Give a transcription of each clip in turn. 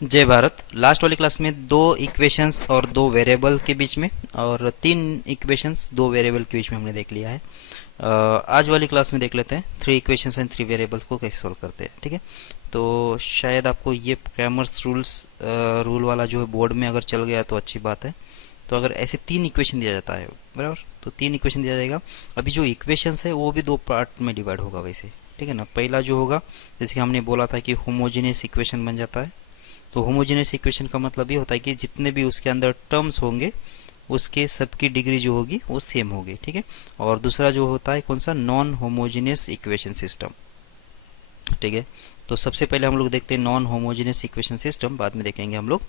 जय भारत। लास्ट वाली क्लास में दो इक्वेशंस और दो वेरिएबल के बीच में और तीन इक्वेशंस दो वेरिएबल के बीच में हमने देख लिया है। आज वाली क्लास में देख लेते हैं three equations and three variables को कैसे सॉल्व करते हैं। ठीक है, तो शायद आपको ये क्रैमर्स रूल वाला जो है बोर्ड में अगर चल गया तो अच्छी बात है। तो अगर ऐसे तीन इक्वेशन दिया जाता है बराबर, तो तीन इक्वेशन दिया जाएगा। अभी जो इक्वेशंस है वो भी दो पार्ट में डिवाइड होगा वैसे। ठीक है ना, पहला जो होगा जैसे कि हमने बोला था कि होमोजेनियस इक्वेशन बन जाता है। तो होमोजेनियस इक्वेशन का मतलब ये होता है कि जितने भी उसके अंदर टर्म्स होंगे उसके सबकी डिग्री जो होगी वो सेम होगी। ठीक है, और दूसरा जो होता है कौन सा, नॉन होमोजेनियस इक्वेशन सिस्टम। ठीक है, तो सबसे पहले हम लोग देखते हैं नॉन होमोजेनियस इक्वेशन सिस्टम, बाद में देखेंगे हम लोग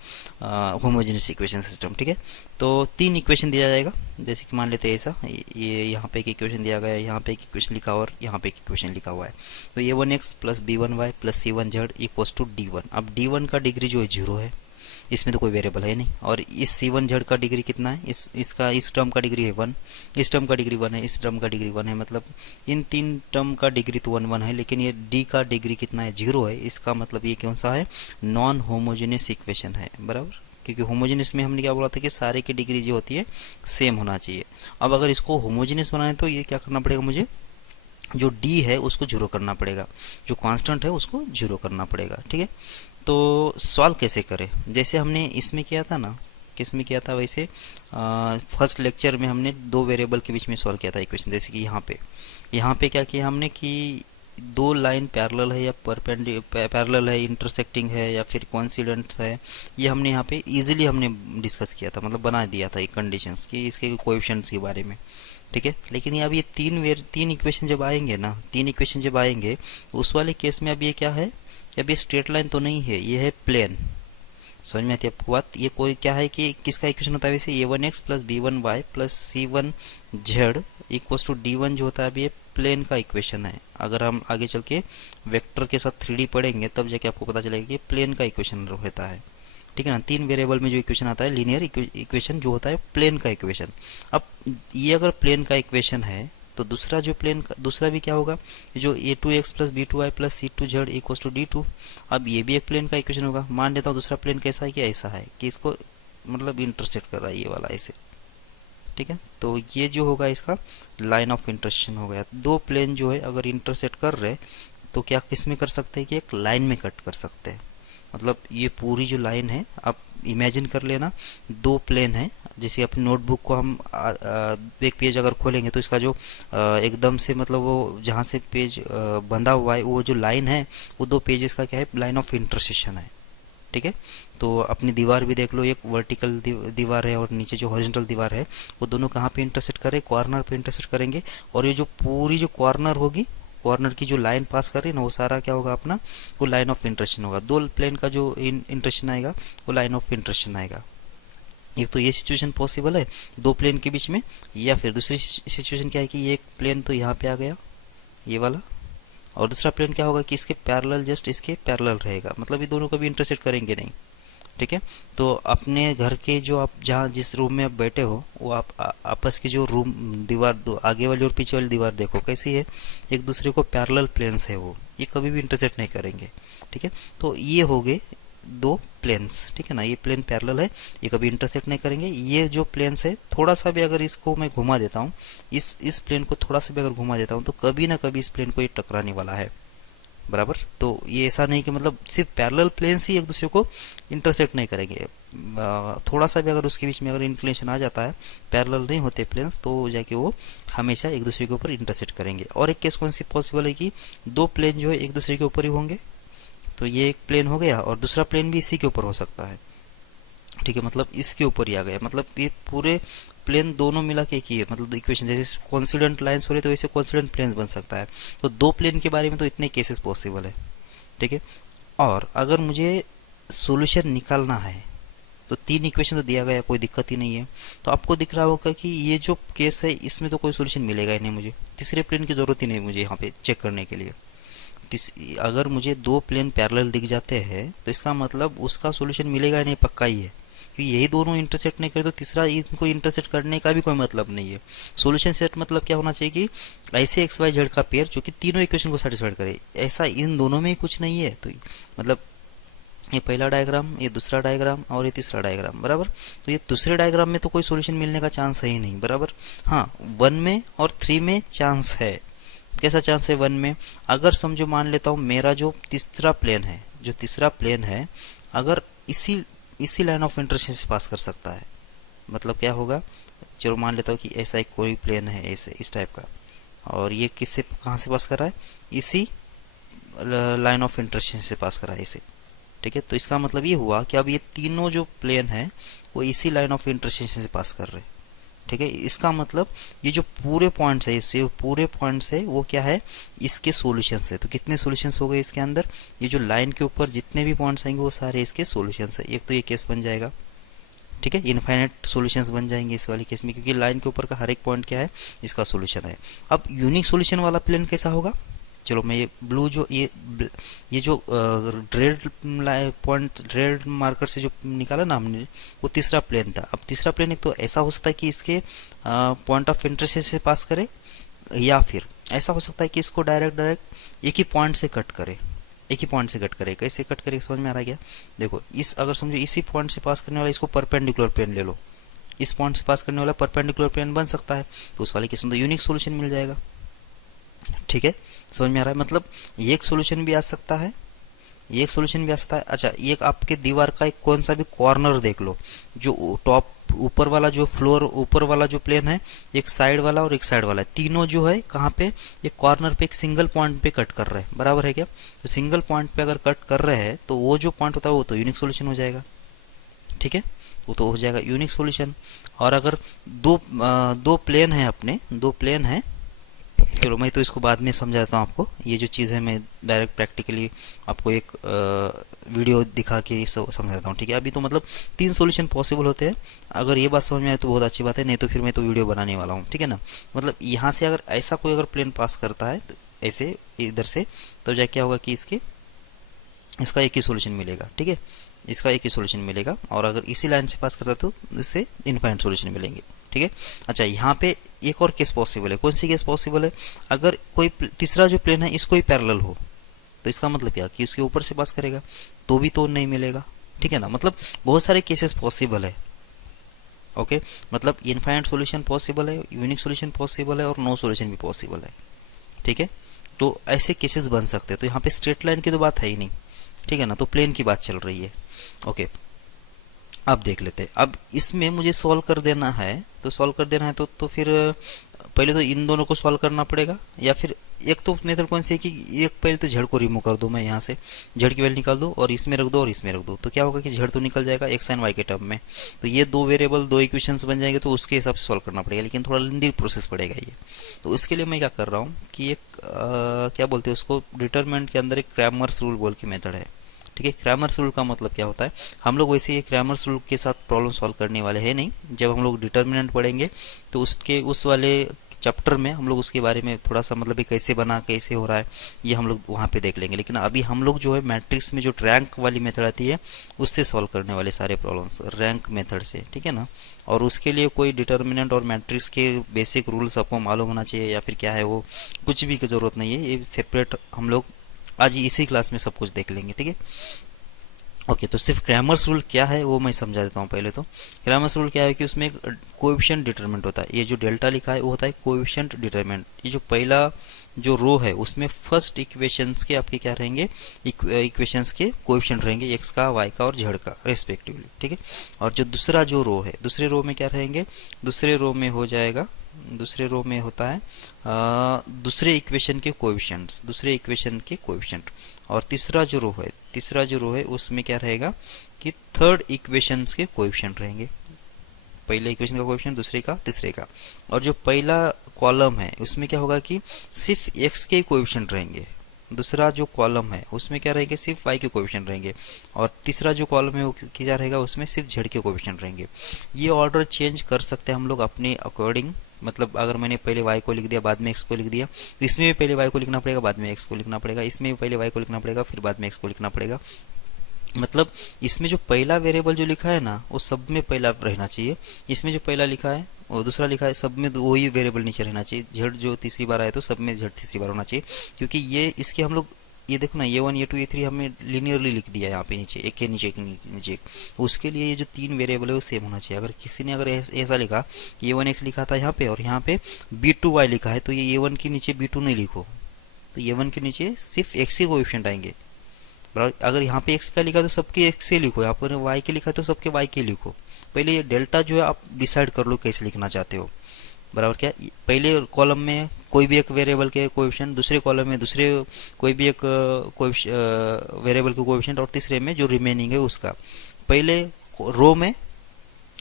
होमोजेनियस इक्वेशन सिस्टम। ठीक है, तो तीन इक्वेशन दिया जाएगा। जैसे कि मान लेते हैं ऐसा, ये यहाँ पे एक इक्वेशन दिया गया है, यहाँ पे एक इक्वेशन लिखा हुआ और यहाँ पे एक इक्वेशन लिखा हुआ है। तो a1x plus b1y plus c1z equals to d1। अब d1 का डिग्री जो है 0 है, इसमें तो कोई वेरिएबल है नहीं। और इस c1z का डिग्री कितना है, इस टर्म का डिग्री है 1, इस टर्म का डिग्री 1 है, इस टर्म का डिग्री 1 है। मतलब इन तीन टर्म का डिग्री तो 1 1 है, लेकिन ये d का डिग्री कितना है, 0 है। इसका मतलब ये कौन सा है, नॉन होमोजेनियस इक्वेशन है बराबर। क्योंकि होमोजेनियस में हमने क्या बोला था कि सारे की डिग्री जो होती है सेम होना चाहिए। अब अगर इसको होमोजेनियस बनाए तो ये क्या करना पड़ेगा, मुझे जो d है उसको 0 करना पड़ेगा, जो कांस्टेंट है उसको 0 करना पड़ेगा। ठीक है, तो सॉल्व कैसे करें, जैसे हमने इसमें किया था ना, किस में किया था वैसे, फर्स्ट लेक्चर में हमने दो वेरिएबल के बीच में सॉल्व किया था इक्वेशन। जैसे कि यहाँ पे क्या किया हमने कि दो लाइन पैरेलल है या पैरेलल है, इंटरसेक्टिंग है या फिर कोइंसिडेंट है, ये हमने यहाँ पे इजीली हमने डिस्कस किया था, मतलब बना दिया था एक कंडीशंस कि इसके कोएफिशिएंट्स के बारे में। ठीक है, लेकिन ये अब ये तीन इक्वेशन जब आएंगे ना, तीन इक्वेशन जब आएंगे उस वाले केस में अब ये क्या है, अब ये स्ट्रेट लाइन तो नहीं है, ये है प्लेन। समझ में आती है आपको बात, ये कोई क्या है कि किसका इक्वेशन होता है वैसे, a1x plus b1y plus c1z equals to d1 जो होता है, अब ये प्लेन का इक्वेशन है। अगर हम आगे चल के वेक्टर के साथ 3D पढ़ेंगे तब जाके आपको पता चलेगा कि प्लेन का इक्वेशन रहता है। ठीक है ना, तीन वेरिएबल में जो इक्वेशन आता है लीनियर इक्वेशन जो होता है प्लेन का इक्वेशन। अब ये अगर प्लेन का इक्वेशन है तो दूसरा जो प्लेन का दूसरा भी क्या होगा, जो a2x plus b2y plus c2z equals to d2। अब ये भी एक प्लेन का इक्वेशन होगा। मान लेता हूँ दूसरा प्लेन कैसा है कि ऐसा है कि इसको मतलब इंटरसेक्ट कर रहा है ये वाला ऐसे। ठीक है, तो ये जो होगा इसका लाइन ऑफ इंटरसेक्शन हो गया। दो प्लेन जो है अगर इंटरसेक्ट कर रहे तो क्या किस में कर सकते हैं कि एक लाइन में कट कर सकते हैं। मतलब ये पूरी जो लाइन है आप इमेजिन कर लेना, दो प्लेन है। जैसे अपनी नोटबुक को हम एक पेज अगर खोलेंगे तो इसका जो एकदम से मतलब वो जहाँ से पेज बंधा हुआ है वो जो लाइन है वो दो पेजेस का क्या है, लाइन ऑफ इंटरसेक्शन है। ठीक है, तो अपनी दीवार भी देख लो, एक वर्टिकल दीवार है और नीचे जो हॉरिजॉन्टल दीवार है वो दोनों कहाँ पे इंटरसेक्ट करें, कॉर्नर पे इंटरसेक्ट करेंगे। और ये जो पूरी जो कॉर्नर होगी, कॉर्नर की जो लाइन पास कर रही है ना, वो सारा क्या होगा अपना, वो लाइन ऑफ इंटरसेक्शन होगा। दो प्लेन का जो इंटरसेक्शन आएगा वो लाइन ऑफ इंटरसेक्शन आएगा। एक तो ये सिचुएशन पॉसिबल है दो प्लेन के बीच में, या फिर दूसरी सिचुएशन क्या है कि ये एक प्लेन तो यहाँ पे आ गया ये वाला, और दूसरा प्लेन क्या होगा कि इसके पैरेलल, जस्ट इसके पैरेलल रहेगा, मतलब ये दोनों कभी इंटरसेक्ट करेंगे नहीं। ठीक है, तो अपने घर के जो आप जहाँ जिस रूम में आप बैठे हो वो आप आपस की जो रूम दीवार दो आगे वाली और पीछे वाली दीवार देखो कैसी है, एक दूसरे को पैरेलल प्लेन्स है, वो ये कभी भी इंटरसेक्ट नहीं करेंगे। ठीक है, तो ये हो गए दो प्लेन्स। ठीक है ना, ये प्लेन पैरेलल है, ये कभी इंटरसेक्ट नहीं करेंगे। ये जो प्लेन्स है थोड़ा सा भी अगर इसको मैं घुमा देता हूँ, इस प्लेन को थोड़ा सा भी अगर घुमा देता हूँ तो कभी ना कभी इस प्लेन को ये टकराने वाला है बराबर। तो ये ऐसा नहीं कि मतलब सिर्फ पैरेलल प्लेन्स ही एक दूसरे को इंटरसेक्ट नहीं करेंगे, थोड़ा सा भी अगर उसके बीच में अगर इंक्लिनेशन आ जाता है, पैरेलल नहीं होते प्लेन्स, तो जाके वो हमेशा एक दूसरे के ऊपर इंटरसेक्ट करेंगे। और एक केस कौन सी पॉसिबल है कि दो प्लेन जो है एक दूसरे के ऊपर ही होंगे, तो ये एक प्लेन हो गया और दूसरा प्लेन भी इसी के ऊपर हो सकता है। ठीक है, मतलब इसके ऊपर ही आ गया, मतलब ये पूरे प्लेन दोनों मिला के एक ही है। मतलब इक्वेशन जैसे कॉन्सिडेंट लाइंस हो रही तो वैसे कॉन्सिडेंट प्लेन्स बन सकता है। तो दो प्लेन के बारे में तो इतने केसेस पॉसिबल है। ठीक है, और अगर मुझे सॉल्यूशन निकालना है तो तीन इक्वेशन तो दिया गया, कोई दिक्कत ही नहीं है। तो आपको दिख रहा होगा कि ये जो केस है इसमें तो कोई सोल्यूशन मिलेगा ही नहीं, मुझे तीसरे प्लेन की ज़रूरत ही नहीं मुझे यहाँ पे चेक करने के लिए। अगर मुझे दो प्लेन पैरेलल दिख जाते हैं तो इसका मतलब उसका सॉल्यूशन मिलेगा ही नहीं, पक्का ही है। क्योंकि यही दोनों इंटरसेक्ट नहीं करे तो तीसरा इनको इंटरसेक्ट करने का भी कोई मतलब नहीं है। सॉल्यूशन सेट मतलब क्या होना चाहिए कि ऐसे एक्स वाई जेड का पेयर जो कि तीनों इक्वेशन को सेटिस्फाइड करे, ऐसा इन दोनों में ही कुछ नहीं है। तो मतलब ये पहला डायग्राम, ये दूसरा डायग्राम और ये तीसरा डायग्राम, बराबर। तो ये दूसरे डायग्राम में तो कोई सॉल्यूशन मिलने का चांस है ही नहीं, बराबर। हाँ, 1 में और 3 में चांस है। कैसा चांस है 1 में? अगर समझो मान लेता हूँ मेरा जो तीसरा प्लेन है, जो तीसरा प्लेन है, अगर इसी लाइन ऑफ इंटरसेक्शन से पास कर सकता है, मतलब क्या होगा, चलो मान लेता हूँ कि ऐसा एक कोई प्लेन है ऐसे इस टाइप का, और ये किससे कहाँ से पास कर रहा है? इसी लाइन ऑफ इंटरसेक्शन से पास कर रहा है इसे, ठीक है। तो इसका मतलब ये हुआ कि अब ये तीनों जो प्लेन है वो इसी लाइन ऑफ इंटरसेक्शन से पास कर रहे हैं, ठीक है। इसका मतलब ये जो पूरे पॉइंट्स है, इससे पूरे पॉइंट्स है वो क्या है? इसके सॉल्यूशंस है। तो कितने सॉल्यूशंस हो गए इसके अंदर? ये जो लाइन के ऊपर जितने भी पॉइंट्स आएंगे वो सारे इसके सॉल्यूशंस है। एक तो ये केस बन जाएगा, ठीक है, इनफाइनाइट सॉल्यूशंस बन जाएंगे इस वाले केस में, क्योंकि लाइन के ऊपर का हर एक पॉइंट क्या है? इसका सॉल्यूशन है। अब यूनिक सॉल्यूशन वाला प्लेन कैसा होगा? चलो मैं ये ब्लू जो ये जो रेड पॉइंट, रेड मार्कर से जो निकाला ना हमने, वो तीसरा प्लेन था। अब तीसरा प्लेन एक तो ऐसा हो सकता है कि इसके पॉइंट ऑफ इंटरेस्ट से पास करे, या फिर ऐसा हो सकता है कि इसको डायरेक्ट एक ही पॉइंट से कट करे, एक ही पॉइंट से कट करे। कैसे कट करे समझ में आ रहा है क्या? देखो, इस अगर समझो इसी पॉइंट से पास करने वाला इसको परपेंडिकुलर प्लेन ले लो, इस पॉइंट से पास करने वाला परपेंडिकुलर प्लेन बन सकता है, तो उस वाले केस में तो यूनिक सॉल्यूशन मिल जाएगा, ठीक है। समझ में आ रहा है? मतलब ये एक सॉल्यूशन भी आ सकता है, ये एक सॉल्यूशन भी आ सकता है। अच्छा, ये एक दीवार का एक कौन सा भी कॉर्नर देख लो, जो टॉप ऊपर वाला जो फ्लोर ऊपर वाला जो प्लेन है, एक साइड वाला और एक साइड वाला है, तीनों जो है कहाँ पे? एक कॉर्नर पे एक सिंगल पॉइंट पे कट कर रहे हैं, बराबर है क्या? तो सिंगल पॉइंट पे अगर कट कर रहे हैं तो वो जो पॉइंट होता है वो तो यूनिक सॉल्यूशन हो जाएगा, ठीक है, वो तो हो जाएगा यूनिक सॉल्यूशन। और अगर दो प्लेन है, अपने दो प्लेन है, चलो मैं तो इसको बाद में समझाता हूँ आपको। ये जो चीज़ है मैं डायरेक्ट प्रैक्टिकली आपको एक वीडियो दिखा के समझाता हूँ, ठीक है। अभी तो मतलब 3 सॉल्यूशन पॉसिबल होते हैं। अगर ये बात समझ में आए तो बहुत अच्छी बात है, नहीं तो फिर मैं तो वीडियो बनाने वाला हूँ, ठीक है ना। मतलब यहाँ से अगर ऐसा कोई अगर प्लेन पास करता है तो ऐसे इधर से, तो जाके क्या होगा कि इसका एक ही सॉल्यूशन मिलेगा, ठीक है, इसका एक ही सॉल्यूशन मिलेगा। और अगर इसी लाइन से पास करता है तो इससे इनफाइनाइट सॉल्यूशन मिलेंगे, ठीक है। अच्छा, यहाँ पे एक और केस पॉसिबल है। कौन सी केस पॉसिबल है? अगर कोई तीसरा जो प्लेन है इसको ही पैरेलल हो, तो इसका मतलब क्या कि उसके ऊपर से पास करेगा तो भी तो नहीं मिलेगा, ठीक है ना। मतलब बहुत सारे केसेस पॉसिबल है, ओके। मतलब इनफाइनाइट सॉल्यूशन पॉसिबल है, यूनिक सॉल्यूशन पॉसिबल है और नो सॉल्यूशन भी पॉसिबल है, ठीक है। तो ऐसे केसेस बन सकते हैं। तो यहाँ पे स्ट्रेट लाइन की तो बात है ही नहीं, ठीक है ना, तो प्लेन की बात चल रही है, ओके। अब देख लेते हैं। अब इसमें मुझे सॉल्व कर देना है, तो सॉल्व कर देना है तो फिर पहले तो इन दोनों को सॉल्व करना पड़ेगा, या फिर एक तो मेथड कौन सी है कि एक पहले तो जड़ को रिमूव कर दो, मैं यहाँ से जड़ की वैल्यू निकाल दो और इसमें रख दो और इसमें रख दो, तो क्या होगा कि जड़ तो निकल जाएगा एक्स एंड वाई के टर्म में। तो ये दो वेरिएबल, दो इक्वेशंस बन जाएंगे, तो उसके हिसाब से सॉल्व करना पड़ेगा, लेकिन थोड़ा लेंदी प्रोसेस पड़ेगा ये। तो उसके लिए मैं क्या कर रहा हूँ कि एक क्या बोलते हैं उसको, डिटरमिनेंट के अंदर एक क्रैमर्स रूल बोल के मेथड है, ठीक है। क्रैमर्स रूल का मतलब क्या होता है? हम लोग वैसे ये क्रैमर्स रूल के साथ प्रॉब्लम सॉल्व करने वाले हैं नहीं। जब हम लोग डिटर्मिनेंट पढ़ेंगे तो उसके उस वाले चैप्टर में हम लोग उसके बारे में थोड़ा सा, मतलब ये कैसे बना, कैसे हो रहा है, ये हम लोग वहाँ पे देख लेंगे। लेकिन अभी हम लोग जो है मैट्रिक्स में जो रैंक वाली मेथड आती है उससे सॉल्व करने वाले सारे प्रॉब्लम्स रैंक मेथड से, ठीक है ना। और उसके लिए कोई डिटर्मिनेंट और मैट्रिक्स के बेसिक रूल्स आपको मालूम होना चाहिए या फिर क्या है वो, कुछ भी की ज़रूरत नहीं है। ये सेपरेट हम लोग आज इसी क्लास में सब कुछ देख लेंगे, ठीक है। ओके, तो सिर्फ क्रैमर्स रूल क्या है वो मैं समझा देता हूँ पहले। तो क्रैमर्स रूल क्या है कि उसमें एक कोएफिशिएंट डिटरमिनेंट होता है। ये जो डेल्टा लिखा है वो होता है कोएफिशिएंट डिटरमिनेंट। ये जो पहला जो रो है उसमें फर्स्ट इक्वेशंस के आपके क्या रहेंगे, इक्वेशंस के कोएफिशिएंट रहेंगे, एक्स का, वाई का और जेड का रेस्पेक्टिवली, ठीक है। और जो दूसरा जो रो है, दूसरे रो में क्या रहेंगे, दूसरे रो में हो जाएगा, दूसरे रो में होता है दूसरे इक्वेशन के कोएफिशिएंट्स, दूसरे इक्वेशन के कोएफिशिएंट। और तीसरा जो रो है, तीसरा जो रो है उसमें क्या रहेगा कि थर्ड इक्वेशंस के कोएफिशिएंट रहेंगे, पहले इक्वेशन का कोएफिशिएंट, दूसरे का, तीसरे का। और जो पहला कॉलम है उसमें क्या होगा कि सिर्फ एक्स के कोएफिशिएंट रहेंगे, दूसरा जो कॉलम है उसमें क्या रहेंगे, सिर्फ वाई के कोएफिशिएंट रहेंगे, और तीसरा जो कॉलम है वो क्या रहेगा, उसमें सिर्फ जेड के कोएफिशिएंट रहेंगे। ये ऑर्डर चेंज कर सकते हैं हम लोग अपने अकॉर्डिंग। मतलब अगर मैंने पहले y को लिख दिया बाद में x को लिख दिया, तो इसमें भी पहले y को लिखना पड़ेगा बाद में x को लिखना पड़ेगा, इसमें भी पहले y को लिखना पड़ेगा फिर बाद में x को लिखना पड़ेगा। मतलब इसमें जो पहला वेरिएबल जो लिखा है ना वो सब में पहला रहना चाहिए, इसमें जो पहला लिखा है और दूसरा लिखा है सब में वही वेरिएबल नीचे रहना चाहिए। z जो तीसरी बार आए तो सब में z तीसरी बार होना चाहिए, क्योंकि ये इसके हम लोग ये देखो ना, A1 A2 A3 हमने लीनियरली लिख दिया है यहाँ पे नीचे, एक के नीचे एक नीचे एक। उसके लिए ये जो तीन वेरिएबल है वो सेम होना चाहिए। अगर किसी ने अगर ऐसा लिखा A1X लिखा था यहाँ पे और यहाँ पे B2Y लिखा है, तो ये A1 के नीचे B2 नहीं लिखो, तो A1 के नीचे सिर्फ X के कोएफिशिएंट आएंगे, बराबर। अगर यहाँ पे X का लिखा तो सबके X से लिखो, यहाँ पर Y के लिखा तो सबके Y के लिखो। पहले ये डेल्टा जो है आप डिसाइड कर लो कैसे लिखना चाहते हो, बराबर। क्या पहले कॉलम में कोई भी एक वेरिएबल के कोएफिशिएंट, दूसरे कॉलम में दूसरे कोई भी एक वेरिएबल के कोएफिशिएंट, और तीसरे में जो रिमेनिंग है उसका। पहले रो में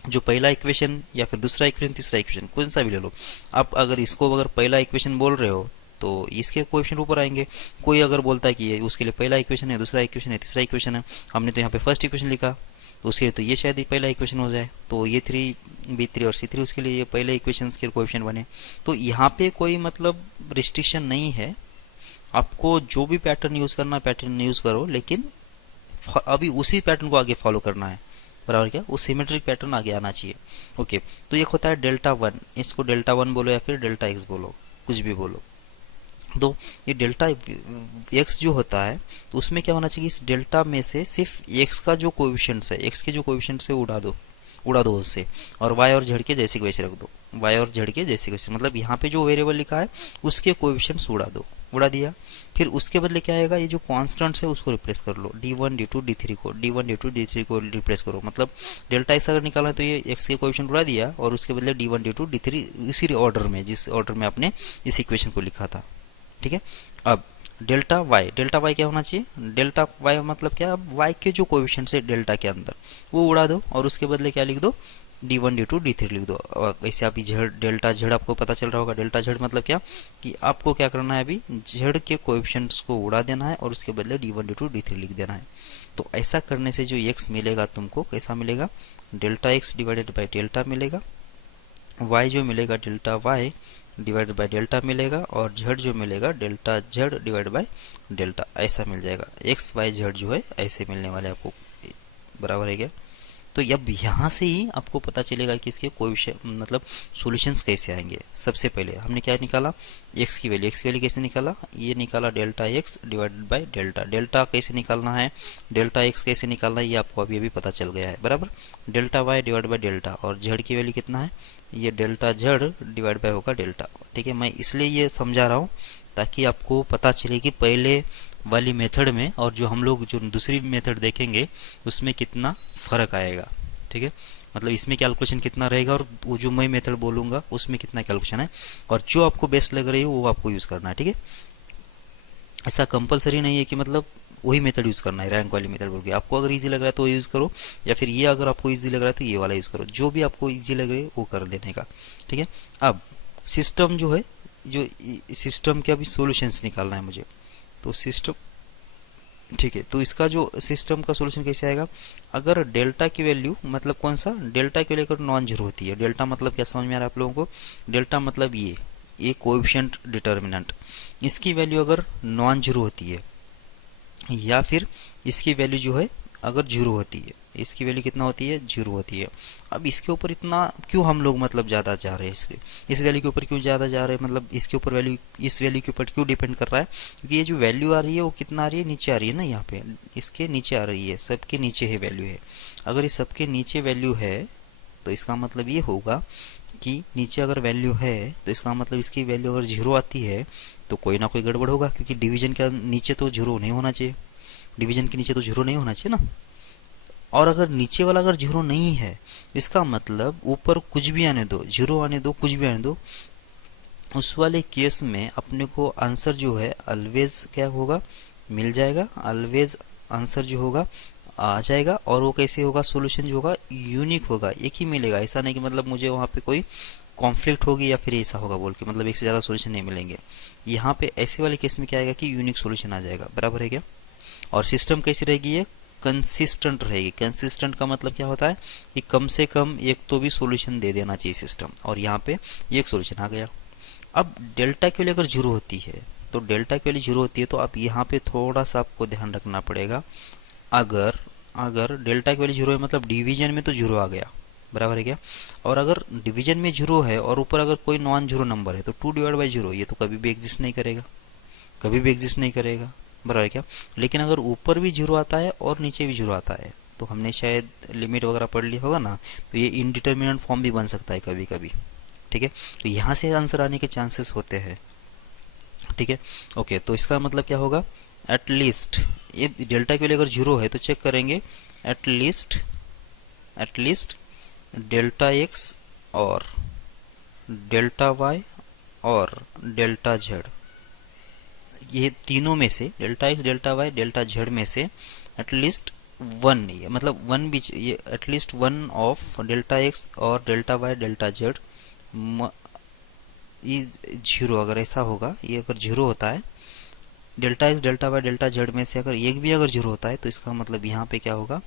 जो पहला इक्वेशन या फिर दूसरा इक्वेशन तीसरा इक्वेशन कौन सा भी ले लो आप, अगर इसको अगर पहला इक्वेशन बोल रहे हो तो इसके कोएफिशिएंट ऊपर आएंगे। कोई अगर बोलता है कि ये उसके लिए पहला इक्वेशन है, दूसरा इक्वेशन है, तीसरा इक्वेशन है, हमने तो यहाँ पे फर्स्ट इक्वेशन लिखा, तो उसके लिए तो ये शायद ही पहला इक्वेशन हो जाए, तो ये 3B3 और C3 उसके लिए ये पहले इक्वेशन के कोएफिशिएंट बने। तो यहाँ पे कोई मतलब रिस्ट्रिक्शन नहीं है, आपको जो भी पैटर्न यूज़ करना है पैटर्न यूज़ करो, लेकिन अभी उसी पैटर्न को आगे फॉलो करना है, बराबर। क्या वो सिमेट्रिक पैटर्न आगे आना चाहिए। ओके, तो एक होता है डेल्टा 1, इसको डेल्टा 1 बोलो या फिर डेल्टा x बोलो, कुछ भी बोलो। तो ये डेल्टा x जो होता है तो उसमें क्या होना चाहिए, इस डेल्टा में से सिर्फ x का जो कोएफिशिएंट्स है, x के जो कोएफिशिएंट्स है उड़ा दो उससे, और y और z के जैसे के वैसे रख दो, y और z के जैसे के वैसे, मतलब यहाँ पे जो वेरिएबल लिखा है उसके कोएफिशिएंट्स उड़ा दिया। फिर उसके बदले क्या आएगा, ये जो कॉन्स्टेंट्स है उसको रिप्लेस कर लो, d1 d2 d3 को, d1 d2 d3 को रिप्लेस करो। मतलब डेल्टा x अगर निकालना है तो ये x के कोएफिशिएंट उड़ा दिया और उसके बदले d1 d2 d3 इसी ऑर्डर में, जिस ऑर्डर में आपने इस इक्वेशन को लिखा था, ठीक है। अब डेल्टा y क्या होना चाहिए, डेल्टा y मतलब क्या, अब y के जो कोएफिशिएंट्स है डेल्टा के अंदर वो उड़ा दो और उसके बदले क्या लिख दो, d1 d2 d3 लिख दो। और ऐसे आप डेल्टा z आपको पता चल रहा होगा, डेल्टा z मतलब क्या कि आपको क्या करना है, अभी z के कोएफिशिएंट्स को उड़ा देना है और उसके बदले d1 d2 d3 लिख देना है। तो ऐसा करने से जो x मिलेगा तुमको कैसा मिलेगा, delta x divided by delta मिलेगा, y जो मिलेगा delta y divide by delta मिलेगा, और z जो मिलेगा delta z divide by delta, ऐसा मिल जाएगा। x y z जो है ऐसे मिलने वाले आपको, बराबर है क्या। तो अब यहाँ से ही आपको पता चलेगा कि इसके कोई मतलब सॉल्यूशंस कैसे आएंगे। सबसे पहले हमने क्या निकाला, x की वैल्यू कैसे निकाला, ये निकाला delta x divided by delta. Delta कैसे निकालना है, डेल्टा x कैसे निकालना है, ये आपको अभी अभी पता चल गया है, बराबर। Delta y divide by delta, और z की वैल्यू कितना है, ये डेल्टा z डिवाइड बाय होगा डेल्टा, ठीक है। मैं इसलिए ये समझा रहा हूँ ताकि आपको पता चले कि पहले वाली मेथड में और जो हम लोग जो दूसरी मेथड देखेंगे उसमें कितना फ़र्क आएगा, ठीक है। मतलब इसमें कैलकुलेशन कितना रहेगा और वो जो मैं मेथड बोलूँगा उसमें कितना कैलकुलेशन है, और जो आपको बेस्ट लग रही है वो आपको यूज़ करना है, ठीक है। ऐसा कंपलसरी नहीं है कि मतलब वही मेथड यूज़ करना है, रैंक वाली मेथड बोल के। आपको अगर इजी लग रहा है तो वो यूज़ करो, या फिर ये अगर आपको इजी लग रहा है तो ये वाला यूज़ करो, जो भी आपको इजी लग रही है वो कर देने का, ठीक है। अब सिस्टम जो है, जो सिस्टम के अभी सॉल्यूशंस निकालना है मुझे, तो सिस्टम, ठीक है। तो इसका जो सिस्टम का सॉल्यूशन कैसे आएगा, अगर डेल्टा की वैल्यू मतलब कौन सा, डेल्टा की वैल्यू अगर नॉन जीरो होती है, डेल्टा मतलब क्या समझ में आ रहा है आप लोगों को, डेल्टा मतलब ये कोएफिशिएंट डिटर्मिनेंट, इसकी वैल्यू अगर नॉन जीरो होती है या फिर इसकी वैल्यू जो है अगर जीरो होती है, इसकी वैल्यू कितना होती है, जीरो होती है। अब इसके ऊपर इतना क्यों हम लोग मतलब ज़्यादा जा रहे हैं, इस वैल्यू के ऊपर क्यों ज़्यादा जा रहे हैं, मतलब इसके ऊपर वैल्यू इस वैल्यू के ऊपर क्यों डिपेंड कर रहा है, क्योंकि ये जो वैल्यू आ रही है वो कितना आ रही है, नीचे आ रही है ना, यहाँ पे इसके नीचे आ रही है, सबके नीचे है वैल्यू है। अगर इस सबके नीचे वैल्यू है तो इसका मतलब ये होगा कि नीचे अगर वैल्यू है तो इसका मतलब इसकी वैल्यू अगर जीरो आती है तो कोई ना कोई गड़बड़ होगा, क्योंकि डिवीजन के नीचे तो जीरो नहीं होना चाहिए, डिवीजन के नीचे तो जीरो नहीं होना चाहिए ना। और अगर नीचे वाला अगर जीरो नहीं है इसका मतलब ऊपर कुछ भी आने दो, जीरो आने दो, कुछ भी आने दो, उस वाले केस में अपने को आंसर जो है ऑलवेज क्या होगा, मिल जाएगा, ऑलवेज आंसर जो होगा आ जाएगा। और वो कैसे होगा, सॉल्यूशन जो होगा यूनिक होगा, एक ही मिलेगा। ऐसा नहीं कि मतलब मुझे वहाँ पे कोई कॉन्फ्लिक्ट होगी या फिर ऐसा होगा बोल के मतलब एक से ज़्यादा सॉल्यूशन नहीं मिलेंगे। यहाँ पे ऐसे वाले केस में क्या आएगा कि यूनिक सॉल्यूशन आ जाएगा, बराबर है क्या। और सिस्टम कैसी रहेगी, ये कंसिस्टेंट रहेगी। कंसिस्टेंट का मतलब क्या होता है कि कम से कम एक तो भी सॉल्यूशन दे देना चाहिए सिस्टम, और यहाँ पे एक सॉल्यूशन आ गया। अब डेल्टा की वैल्यू अगर जीरो होती है तो डेल्टा की वैल्यू जीरो होती है तो आप यहाँ पे थोड़ा सा आपको ध्यान रखना पड़ेगा। अगर डेल्टा की वैल्यू जीरो है मतलब डिवीजन में तो जीरो आ गया, बराबर है क्या। और अगर डिवीजन में जीरो है और ऊपर अगर कोई नॉन जीरो नंबर है तो 2 डिवाइड बाई जीरो ये तो कभी भी एग्जिस्ट नहीं करेगा, कभी भी एग्जिस्ट नहीं करेगा, बराबर है क्या। लेकिन अगर ऊपर भी जीरो आता है और नीचे भी जीरो आता है तो हमने शायद लिमिट वगैरह पढ़ ली होगा ना, तो ये इनडिटर्मिनेंट फॉर्म भी बन सकता है कभी कभी। ठीक है, तो यहाँ से आंसर आने के चांसेस होते हैं। ठीक है, ओके, तो इसका मतलब क्या होगा, एट लीस्ट ये डेल्टा के लिए अगर जीरो है तो चेक करेंगे एट लीस्ट डेल्टा एक्स और डेल्टा वाई और डेल्टा जेड, ये तीनों में से delta X delta Y delta Z में से एटलीस्ट वन, ये मतलब वन भी, ये at least one of delta X और delta Y delta Z zero, अगर ऐसा होगा, ये अगर जीरो होता है delta X delta Y delta Z में से अगर एक भी अगर जीरो होता है तो इसका मतलब यहाँ पे क्या होगा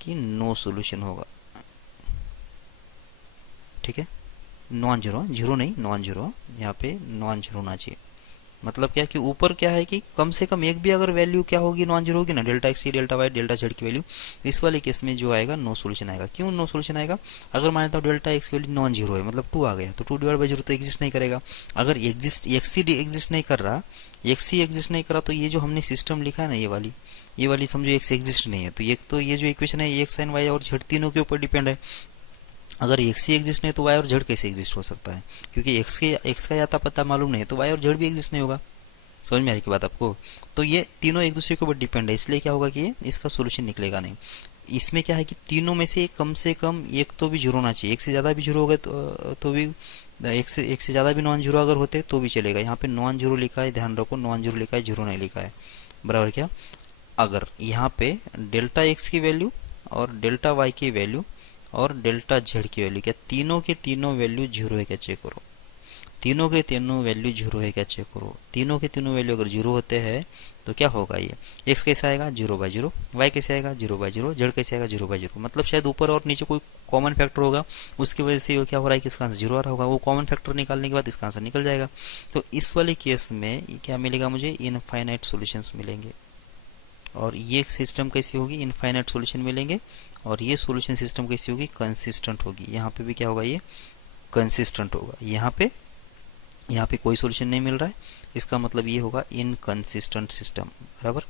कि नो सॉल्यूशन होगा। ठीक है, नॉन जीरो, जीरो नहीं नॉन जीरो, यहाँ पे नॉन जीरो होना चाहिए। मतलब क्या कि ऊपर क्या है कि कम से कम एक भी अगर वैल्यू क्या होगी नॉन जीरो होगी ना, डेल्टा एक्स की डेल्टा वाई डेल्टा जेड की वैल्यू, इस वाले केस में जो आएगा नो सॉल्यूशन आएगा। क्यों नो सॉल्यूशन आएगा, अगर मान लेता हूँ डेल्टा एक्स की वैल्यू नॉन जीरो है, मतलब 2 आ गया, तो 2 डिवाइड बाई जीरो तो एग्जिस्ट नहीं करेगा। अगर एक्स ही एग्जिस्ट नहीं कर रहा, एक्स ही एग्जिस्ट नहीं कर रहा, तो ये जो हमने सिस्टम लिखा है ना, ये वाली समझो एक्स एग्जिस्ट नहीं है, तो ये जो इक्वेशन है एक्स एंड वाई और जेड तीनों के ऊपर डिपेंड है। अगर एक्स ही एग्जिस्ट नहीं तो वाई और जेड कैसे एग्जिस्ट हो सकता है, क्योंकि एक्स का आता पता मालूम नहीं है तो वाई और जेड भी एग्जिस्ट नहीं होगा। समझ में आ रही की बात आपको। तो ये तीनों एक दूसरे के ऊपर डिपेंड है, इसलिए क्या होगा कि ये इसका सोल्यूशन निकलेगा नहीं। इसमें क्या है कि तीनों में से कम एक तो भी जीरो होना चाहिए, एक से ज़्यादा भी जीरो हो गए तो भी, एक से ज़्यादा भी नॉन जीरो अगर होते तो भी चलेगा। यहाँ पे नॉन जीरो लिखा है, ध्यान रखो नॉन जीरो लिखा है, जीरो नहीं लिखा है, बराबर क्या। अगर यहाँ पे डेल्टा एक्स की वैल्यू और डेल्टा वाई की वैल्यू और डेल्टा जेड की वैल्यू, क्या तीनों के तीनों वैल्यू जीरो है क्या चेक करो, तीनों के तीनों वैल्यू जीरो है क्या चेक करो। तीनों के तीनों वैल्यू अगर जीरो होते हैं तो क्या होगा, ये एक्स कैसे आएगा जीरो बाई जीरो, वाई कैसे आएगा जीरो बाई जीरो, जेड कैसे आएगा जीरो बाई जीरो। मतलब शायद ऊपर और नीचे कोई कॉमन फैक्टर होगा, उसकी वजह से क्या हो रहा है कि इसका आंसर जीरो आ रहा होगा, वो कॉमन फैक्टर निकालने के बाद इसका आंसर निकल जाएगा। तो इस वाले केस में क्या मिलेगा मुझे, इनफाइनाइट सॉल्यूशंस मिलेंगे। और ये सिस्टम कैसी होगी, इनफाइनाइट सॉल्यूशन मिलेंगे। और ये सॉल्यूशन सिस्टम कैसी होगी, कंसिस्टेंट होगी। यहाँ पे भी क्या होगा, ये कंसिस्टेंट होगा। यहाँ पे कोई सॉल्यूशन नहीं मिल रहा है, इसका मतलब ये होगा इनकंसिस्टेंट सिस्टम, बराबर।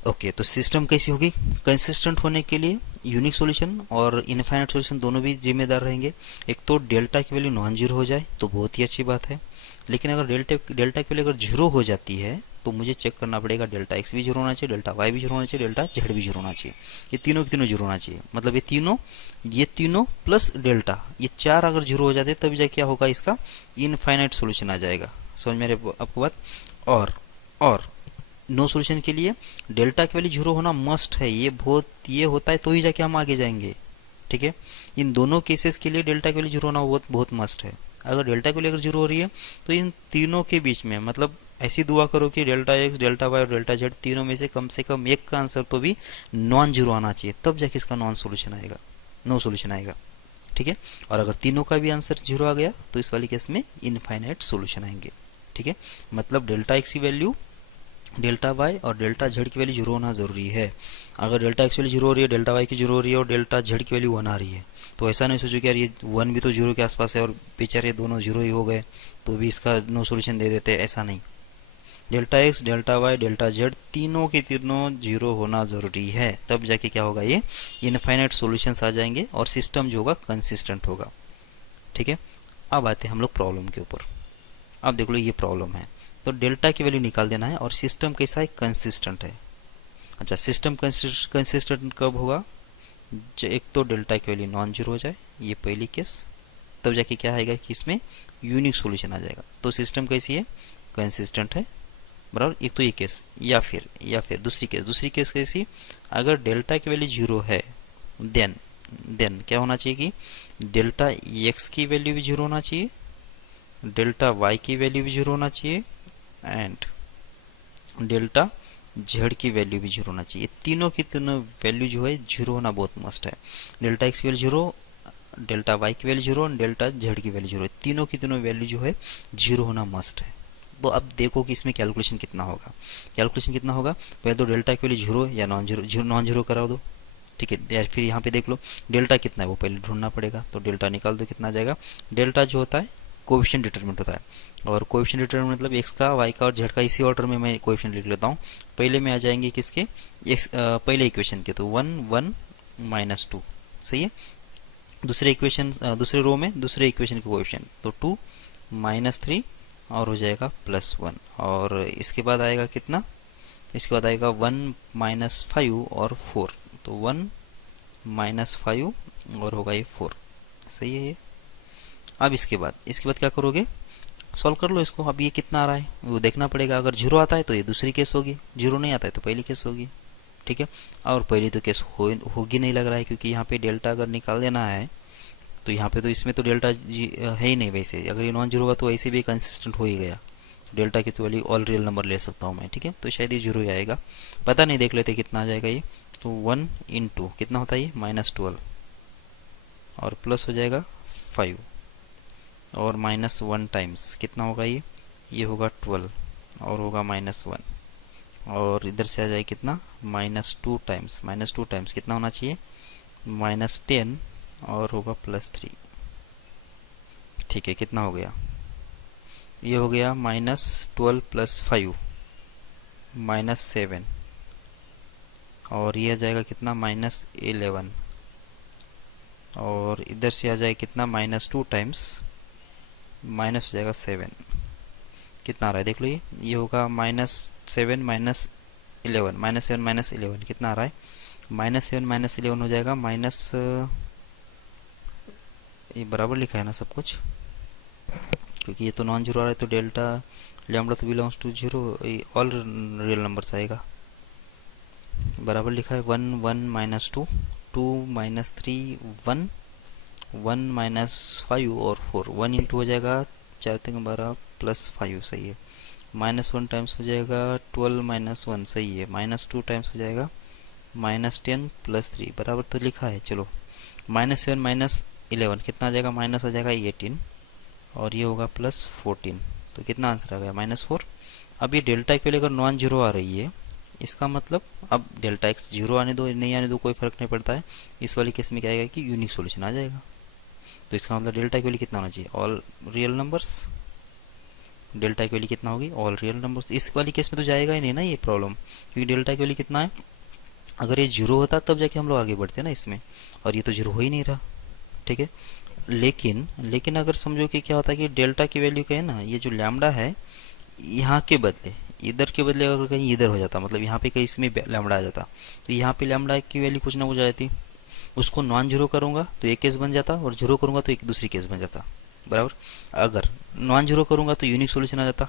ओके, तो सिस्टम कैसी होगी, कंसिस्टेंट होने के लिए यूनिक सॉल्यूशन और इनफाइनाइट सॉल्यूशन दोनों भी जिम्मेदार रहेंगे। एक तो डेल्टा की वैल्यू नॉन जीरो हो जाए तो बहुत ही अच्छी बात है, लेकिन अगर डेल्टा की वैल्यू अगर जीरो हो जाती है तो मुझे चेक करना पड़ेगा डेल्टा एक्स भी जीरो होना चाहिए, डेल्टा वाई भी जीरो होना चाहिए, डेल्टा जेड भी जीरो होना चाहिए। ये तीनों के तीनों जीरो होना चाहिए, मतलब ये तीनों प्लस डेल्टा, ये चार अगर जीरो हो जाते तब जाके क्या होगा, इसका इनफाइनाइट सॉल्यूशन आ जाएगा। समझ में आपको बात। और नो सॉल्यूशन के लिए डेल्टा की वैल्यू जीरो होना मस्ट है, ये होता है तो ही जाके हम आगे जाएंगे। ठीक है, इन दोनों केसेस के लिए डेल्टा की वैल्यू जीरो होना बहुत मस्ट है। अगर डेल्टा की वैल्यू अगर जीरो हो रही है तो इन तीनों के बीच में, मतलब ऐसी दुआ करो कि डेल्टा एक्स डेल्टा वाई और डेल्टा जेड तीनों में से कम एक का आंसर तो भी नॉन जीरो आना चाहिए, तब जाके इसका नो सॉल्यूशन आएगा। ठीक है, और अगर तीनों का भी आंसर जीरो आ गया तो इस वाली केस में इनफाइनाइट सॉल्यूशन आएंगे। ठीक है, मतलब डेल्टा एक्स की वैल्यू, डेल्टा वाई और डेल्टा जेड की वैल्यू जीरो होना जरूरी है। अगर डेल्टा एक्स वैल्यू जीरो हो रही है, डेल्टा वाई की जीरो हो रही है और डेल्टा जेड की वैल्यू वन आ रही है, तो ऐसा नहीं सोचो कि यार ये वन भी तो जीरो के आसपास है और बेचारे दोनों जीरो ही हो गए तो भी इसका नो सॉल्यूशन दे देते, ऐसा नहीं। Delta X delta Y delta Z तीनों के तीनों जीरो होना ज़रूरी है, तब जाके क्या होगा, ये इनफाइनाइट सॉल्यूशंस आ जाएंगे और सिस्टम जो होगा कंसिस्टेंट होगा। ठीक है, अब आते हैं हम लोग प्रॉब्लम के ऊपर। अब देख लो ये प्रॉब्लम है, तो डेल्टा की वैल्यू निकाल देना है और सिस्टम कैसा है, कंसिस्टेंट है। अच्छा, सिस्टम कंसिस्टेंट कब होगा, एक तो डेल्टा की वैल्यू नॉन जीरो हो जाए, ये पहली केस, तब जाके क्या आएगा कि इसमें यूनिक सॉल्यूशन आ जाएगा। तो सिस्टम कैसी है, कंसिस्टेंट है, बराबर। एक तो ये केस, या फिर दूसरी केस कैसी, अगर डेल्टा की वैल्यू जीरो है देन क्या होना चाहिए कि डेल्टा एक्स की वैल्यू भी जीरो होना चाहिए, डेल्टा वाई की वैल्यू भी जीरो होना चाहिए एंड डेल्टा जेड की वैल्यू भी जीरो होना चाहिए। तीनों की तीनों वैल्यू जो है जीरो होना बहुत मस्ट है। डेल्टा एक्स की वैल्यू जीरो, डेल्टा वाई की वैल्यू जीरो, डेल्टा जेड की वैल्यू जीरो, तीनों की तीनों वैल्यू जो है जीरो होना मस्ट है। तो अब देखो कि इसमें कैलकुलेशन कितना होगा। पहले तो डेल्टा की वैल्यू जीरो या नॉन जीरो करा दो। ठीक है, या फिर यहाँ पे देख लो डेल्टा कितना है वो पहले ढूंढना पड़ेगा, तो डेल्टा निकाल दो, कितना आ जाएगा, डेल्टा जो होता है कोएफिशिएंट डिटरमिनेंट होता है। और कोएफिशिएंट डिटरमिनेंट मतलब एक्स का, वाई का और जेड का, इसी ऑर्डर में मैं कोएफिशिएंट लिख लेता हूँ। पहले में आ जाएंगे किसके, एक्स पहले इक्वेशन के, तो 1 1 -2, सही है। दूसरे इक्वेशन दूसरे रो में दूसरे इक्वेशन के कोएफिशिएंट, तो 2 -3 और हो जाएगा +1। और इसके बाद आएगा कितना, इसके बाद आएगा 1 -5 और 4, तो 1 -5 और होगा ये 4, सही है ये। अब इसके बाद क्या करोगे, सॉल्व कर लो इसको। अब ये कितना आ रहा है वो देखना पड़ेगा। अगर 0 आता है तो ये दूसरी केस होगी, 0 नहीं आता है तो पहली केस होगी, ठीक है। और पहली तो केस होगी नहीं लग रहा है, क्योंकि यहाँ पे डेल्टा अगर निकाल देना है तो यहाँ पे तो इसमें तो डेल्टा है ही नहीं। वैसे अगर ये नॉन जीरो होगा तो वैसे भी कंसिस्टेंट हो ही गया, डेल्टा की तो वैल्यू ऑल रियल नंबर ले सकता हूँ मैं, ठीक है। तो शायद ये 0 ही आएगा, पता नहीं, देख लेते कितना आ जाएगा ये। तो 1 × कितना होता है ये -12 और प्लस हो जाएगा 5 और -1 टाइम्स कितना होगा ये होगा 12 और होगा -1 और इधर से आ जाए कितना -2 टाइम्स, -2 टाइम्स कितना होना चाहिए -10 और होगा +3, ठीक है। कितना हो गया, ये हो गया -12 + 5 -7 और ये आ जाएगा कितना -11 और इधर से आ जाए कितना -2 टाइम्स माइनस हो जाएगा 7, कितना आ रहा है देख लो, ये होगा -7 -11 -7 -11 कितना आ रहा है -7 -11 हो जाएगा माइनस, ये बराबर लिखा है ना सब कुछ, क्योंकि ये तो नॉन जीरो आ रहा है तो डेल्टा लैम्डा तो belongs to 0, all real numbers आएगा। बराबर लिखा है 1 1 -2 2 -3 1 1 -5 और 4, 1 × हो जाएगा 4 × 12 +5, सही है। -1 टाइम्स हो जाएगा 12 -1, सही है। -2 टाइम्स हो जाएगा -10 +3, बराबर तो लिखा है। चलो -7 -11 कितना आ जाएगा, माइनस हो जाएगा 18 और ये होगा +14, तो कितना आंसर आ गया -4। अब ये डेल्टा की वैल्यू अगर नॉन जीरो आ रही है, इसका मतलब अब डेल्टा x 0 आने दो नहीं आने दो कोई फर्क नहीं पड़ता है। इस वाली केस में क्या आएगा कि यूनिक सॉल्यूशन आ जाएगा। तो इसका मतलब डेल्टा की वैल्यू कितना होना चाहिए, ऑल रियल नंबर्स। डेल्टा की वैल्यू कितना होगी, ऑल रियल नंबर्स। इस वाली केस में तो जाएगा ही नहीं ना ये प्रॉब्लम, क्योंकि डेल्टा की वैल्यू कितना है, अगर ये 0 होता तब जाके हम लोग आगे बढ़ते ना इसमें, और ये तो 0 हो ही नहीं रहा, ठीक है। लेकिन अगर समझो कि क्या होता है कि डेल्टा की वैल्यू का है ना, ये जो लैम्डा है यहाँ के बदले इधर के बदले अगर कहीं इधर हो जाता, मतलब यहाँ पे कहीं इसमें लैम्डा आ जाता, तो यहाँ पे लैम्डा की वैल्यू कुछ ना कुछ आ जाती। उसको नॉन जीरो करूँगा तो एक केस बन जाता और जीरो करूँगा तो एक दूसरी केस बन जाता, बराबर। अगर नॉन जीरो करूँगा तो यूनिक सॉल्यूशन आ जाता,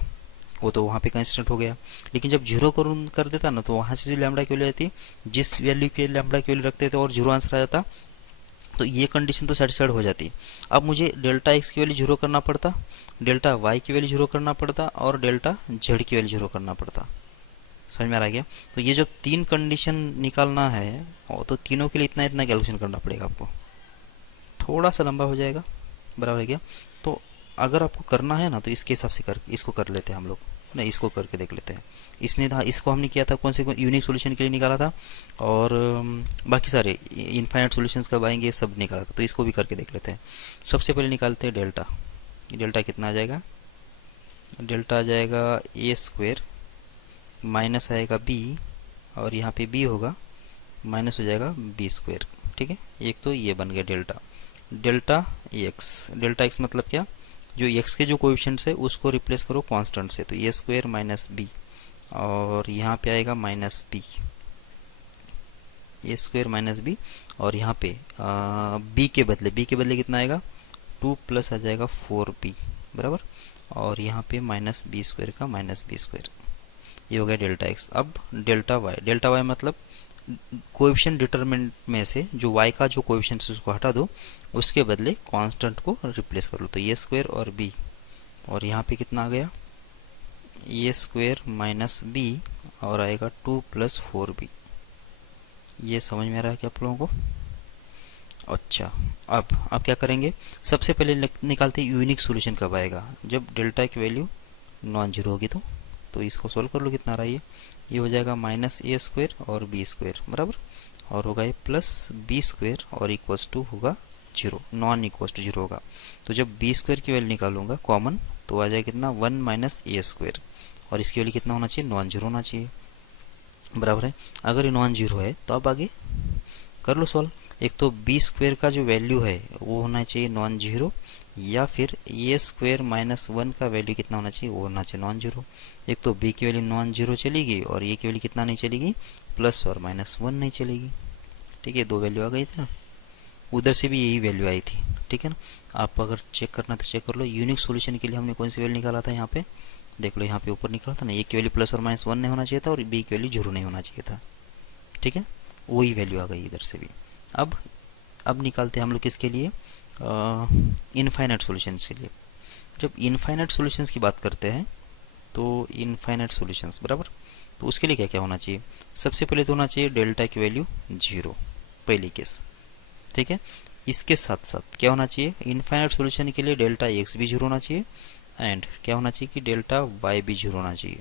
वो तो वहाँ पे कंस्टेंट हो गया। लेकिन जब जीरो कर देता ना, तो वहाँ से जो लैम्डा की वैल्यू आती, जिस वैल्यू के लैम्डा की वैल्यू रखते थे और जीरो आंसर आ जाता, तो ये कंडीशन तो सेटिस्फाइड हो जाती। अब मुझे डेल्टा x की वैल्यू जीरो करना पड़ता, डेल्टा y की वैल्यू जीरो करना पड़ता और डेल्टा z की वैल्यू जीरो करना पड़ता। समझ में आ रहा है क्या? तो ये जो 3 कंडीशन निकालना है, तो तीनों के लिए इतना इतना कैलकुलेशन करना पड़ेगा आपको, थोड़ा सा लंबा हो जाएगा, बराबर है क्या? तो अगर आपको करना है ना, तो इसके हिसाब से इसको कर लेते हैं हम लोग, नहीं इसको करके देख लेते हैं। इसको हमने किया था कौन से यूनिक सॉल्यूशन के लिए निकाला था, और बाकी सारे इनफाइनाइट सॉल्यूशंस कब आएंगे सब निकाला था, तो इसको भी करके देख लेते हैं। सबसे पहले निकालते हैं डेल्टा। डेल्टा कितना आ जाएगा, डेल्टा आ जाएगा a² माइनस आएगा b, और यहाँ पे b होगा माइनस हो जाएगा b², ठीक है। एक तो ये बन गया डेल्टा x मतलब क्या, जो x के जो कोएफिशिएंट्स है उसको रिप्लेस करो कांस्टेंट से, तो a² माइनस b, और यहाँ पे आएगा minus b, a² minus b, और यहाँ पे b के बदले कितना आएगा 2 प्लस आ जाएगा 4b, बराबर, और यहाँ पे माइनस b² का माइनस b², ये हो गया डेल्टा x। अब डेल्टा y मतलब कोएफिशिएंट डिटरमिनेंट में से जो y का जो कोएफिशिएंट है उसको हटा दो, उसके बदले कांस्टेंट को रिप्लेस कर लो, तो a² और b, और यहाँ पे कितना आ गया a² माइनस b, और आएगा 2 प्लस 4b। ये समझ में आ रहा है क्या आप लोगों को? अच्छा, अब क्या करेंगे, सबसे पहले निकालते हैं यूनिक सॉल्यूशन कब आएगा, जब डेल्टा की वैल्यू नॉन जीरो होगी। तो इसको सोल्व कर लो, कितना आ रहा है ये हो जाएगा माइनस a² और b², बराबर, और होगा ये प्लस b² और इक्वल्स टू होगा zero, non equal to zero होगा। तो जब बी स्क्वायर की वैल्यू निकालूंगा कॉमन तो आ जाएगा कितना, वन माइनस ए स्क्वायर, और इसकी वैल्यू कितना होना चाहिए, नॉन जीरो होना चाहिए, बराबर है। अगर ये नॉन जीरो है तो आप आगे कर लो सॉल्व। एक तो बी स्क्वायर का जो वैल्यू है वो होना चाहिए नॉन जीरो, या फिर ए स्क्वायर माइनस वन का वैल्यू कितना होना चाहिए, वो होना चाहिए नॉन जीरो। एक तो बी की वैल्यू नॉन जीरो चलेगी और ए की वैल्यू कितना नहीं चलेगी, प्लस और माइनस वन नहीं चलेगी। ठीक है, दो वैल्यू आ गई थी ना, उधर से भी यही वैल्यू आई थी। ठीक है ना, आप अगर चेक करना तो चेक कर लो। यूनिक सॉल्यूशन के लिए हमने कौन सी वैल्यू निकाला था, यहाँ पे देख लो, यहाँ पे ऊपर निकला था ना, ए की वैल्यू प्लस और माइनस वन नहीं होना चाहिए था और बी की वैल्यू जीरो नहीं होना चाहिए था। ठीक है, वही वैल्यू आ गई इधर से भी। अब निकालते हैं हम लोग किसके लिए, इनफाइनाइट सॉल्यूशंस के लिए। जब इनफाइनाइट सॉल्यूशंस की बात करते हैं तो इनफाइनाइट सॉल्यूशंस बराबर, तो उसके लिए क्या क्या होना चाहिए, सबसे पहले तो होना चाहिए डेल्टा की वैल्यू जीरो, पहली केस। ठीक है, इसके साथ साथ क्या होना चाहिए, इनफाइनाइट सॉल्यूशन के लिए डेल्टा एक्स भी जीरो होना चाहिए, एंड क्या होना चाहिए कि डेल्टा वाई भी जीरो होना चाहिए।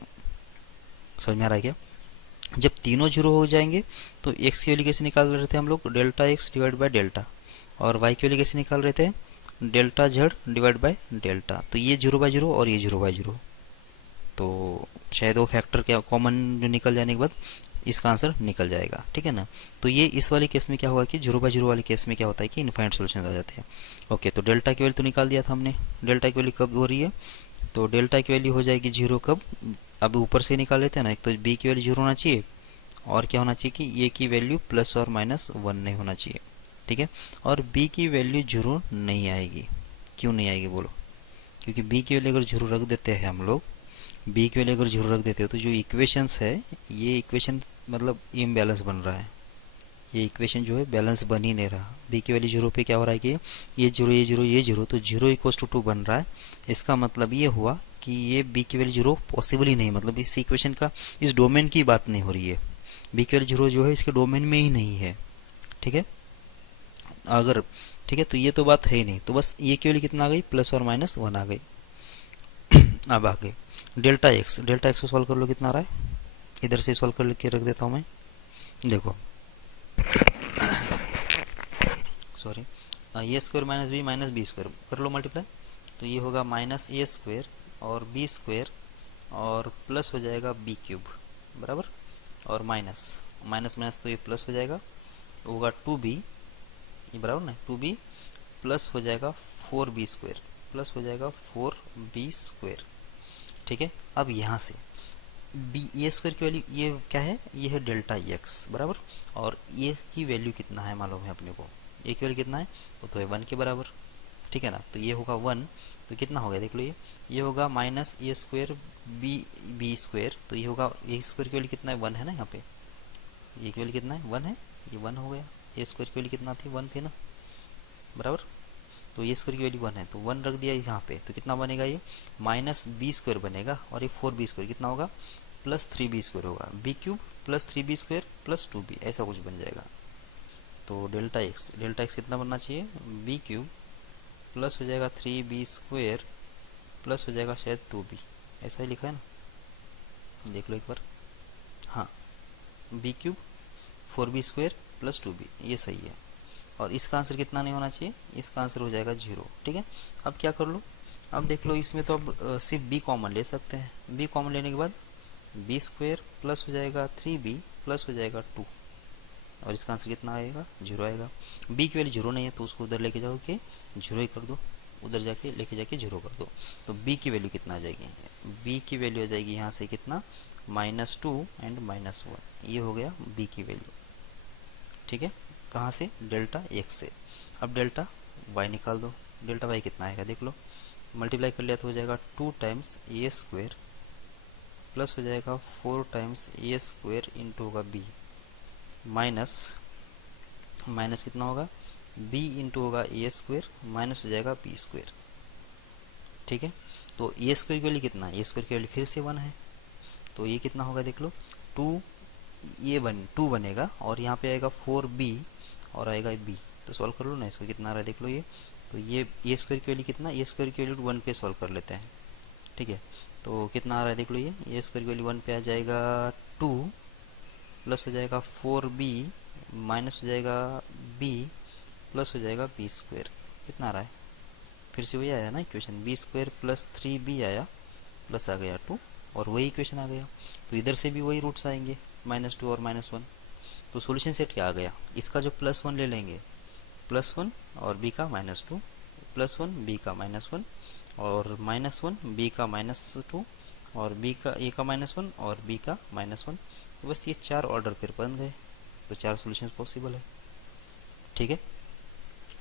समझ में आ रहा है क्या? जब तीनों जीरो हो जाएंगे तो एक्स की वैल्यू कैसे निकाल रहे थे हम लोग, delta x divide by delta, और वाई की वैल्यू कैसे निकाल रहे थे, delta Z divide by delta. तो ये जीरो बाय जीरो और ये जीरो बाय जीरो, तो शायद वो फैक्टर क्या कॉमन जो निकल जाने के बाद इसका आंसर निकल जाएगा। ठीक है ना, तो ये इस वाले केस में क्या हुआ कि जीरो बाय जीरो वाले केस में क्या होता है कि इनफाइनाइट सॉल्यूशन आ जाते हैं। ओके, तो डेल्टा की वैल्यू तो निकाल दिया था हमने। डेल्टा की वैल्यू कब हो रही है, तो डेल्टा की वैल्यू हो जाएगी जीरो कब, अब ऊपर से निकाल लेते हैं ना, एक तो बी की वैल्यू जीरो होना चाहिए और क्या होना चाहिए कि ए की वैल्यू प्लस और माइनस वन नहीं होना चाहिए। ठीक है, और बी की वैल्यू जीरो नहीं आएगी। क्यों नहीं आएगी बोलो, क्योंकि बी की वैल्यू अगर जीरो रख देते हैं हम लोग, बी की वैल्यू अगर जीरो रख देते हो तो जो इक्वेशंस है, ये इक्वेशन मतलब इम्बैलेंस बन रहा है। ये इक्वेशन जो है बैलेंस बन ही नहीं रहा। बी की वैल्यू जीरो पे क्या हो रहा है कि ये जीरो ये जीरो ये जीरो, तो जीरो इक्वल्स टू टू बन रहा है। इसका मतलब ये हुआ कि ये बी की वैल्यू जीरो पॉसिबल ही नहीं, मतलब इस इक्वेशन का, इस डोमेन की बात नहीं हो रही है। बी की वैल्यू जीरो जो है इसके डोमेन में ही नहीं है। ठीक है, अगर ठीक है तो ये तो बात है ही नहीं, तो बस ये की वैल्यू कितना आ गई, प्लस और माइनस वन आ गई। अब आगे डेल्टा एक्स को सॉल्व कर लो, कितना आ रहा है, इधर से सॉल्व कर के रख देता हूँ मैं। देखो सॉरी, ए स्क्वायर माइनस बी स्क्वायर कर लो मल्टीप्लाई, तो ये होगा माइनस ए स्क्वायर और बी स्क्वायर और प्लस हो जाएगा बी क्यूब बराबर, और माइनस माइनस माइनस तो ये प्लस हो जाएगा, होगा टू बी, ये बराबर ना, टू बी प्लस हो जाएगा फोर बी स्क्वायर, प्लस हो जाएगा फोर बी स्क्वायर। ठीक है, अब यहाँ से बी ए स्क्वायर की वैल्यू ये क्या है, ये है डेल्टा एक्स बराबर, और ए की वैल्यू कितना है मालूम है अपने को, ए की वैल्यू कितना है, वो तो है वन के बराबर। ठीक है ना, तो ये होगा वन, तो कितना हो गया देख लो, ये होगा माइनस ए स्क्वायर बी स्क्वायर, तो ये होगा ए स्क्वायर की वैल्यू कितना है, वन है ना, यहाँ पे ए की वैल्यू कितना है, वन है, ये वन हो गया। ए स्क्वायर की वैल्यू कितना थी, वन थी ना बराबर, तो ये स्क्वायर की वैल्यू वन है, तो वन रख दिया यहाँ पे, तो कितना बनेगा, ये माइनस बी स्क्वायर बनेगा, और ये फोर बी स्क्वायर कितना होगा, प्लस थ्री बी स्क्वायर होगा, B cube plus three B square plus two B, ऐसा कुछ बन जाएगा। तो डेल्टा एक्स कितना बनना चाहिए, बी क्यूब प्लस हो जाएगा थ्री बी स्क्वायर प्लस हो जाएगा शायद टू बी, ऐसा ही लिखा है ना, देख लो एक बार। हाँ, B cube four B square plus two B, ये सही है। और इसका आंसर कितना नहीं होना चाहिए, इसका आंसर हो जाएगा जीरो। ठीक है, अब क्या कर लो, अब देख लो इसमें तो अब सिर्फ बी कॉमन ले सकते हैं, बी कॉमन लेने के बाद बी स्क्वायर प्लस हो जाएगा थ्री बी प्लस हो जाएगा टू, और इसका आंसर कितना आएगा, जीरो आएगा। बी की वैल्यू जीरो नहीं है तो उसको उधर लेके जाओ कि जीरो ही कर दो, उधर जाके लेके जाके जीरो कर दो, तो बी की वैल्यू कितना आ जाएगी, बी की वैल्यू आ जाएगी यहाँ से कितना, minus two and minus one, ये हो गया बी की वैल्यू। ठीक है, कहाँ से, डेल्टा एक्स से। अब डेल्टा वाई निकाल दो, डेल्टा वाई कितना आएगा देख लो, मल्टीप्लाई कर लिया तो हो जाएगा टू टाइम्स ए स्क्वायर प्लस हो जाएगा फोर टाइम्स ए स्क्वायर इंटू होगा बी, माइनस माइनस कितना होगा, बी इंटू होगा ए स्क्वायर माइनस हो जाएगा बी स्क्वायर। ठीक है, तो ए स्क्वायर की वैल्यू कितना है, ए स्क्वायर की वैल्यू फिर से वन है, तो ये कितना होगा देख लो, टू ये टू बनेगा और यहाँ पे आएगा फोर बी और आएगा बी, तो सॉल्व कर लो ना इसको, कितना आ रहा है देख लो, ये तो ये ए स्क्वायर की वैल्यू कितना, ए स्क्वायर की वैल्यू वन पे सॉल्व कर लेते हैं। ठीक है, तो कितना आ रहा है देख लो, ये ए स्क्वायर की वैल्यू वन पे आ जाएगा टू, प्लस हो जाएगा फोर बी माइनस हो जाएगा बी प्लस हो जाएगा बी स्क्वायर, कितना आ रहा है, फिर से वही आया ना equation, B square plus 3b आया, प्लस आ गया 2, और वही इक्वेशन आ गया। तो इधर से भी वही रूट्स आएंगे, -2 और -1। तो सॉल्यूशन सेट क्या आ गया, इसका जो +1 ले लेंगे, +1 और b का -2, +1 b का -1 और -1 b का -2 और b का a का -1 और b का -1। तो बस ये 4 ऑर्डर फिर बन गए, तो 4 सॉल्यूशंस पॉसिबल है। ठीक है,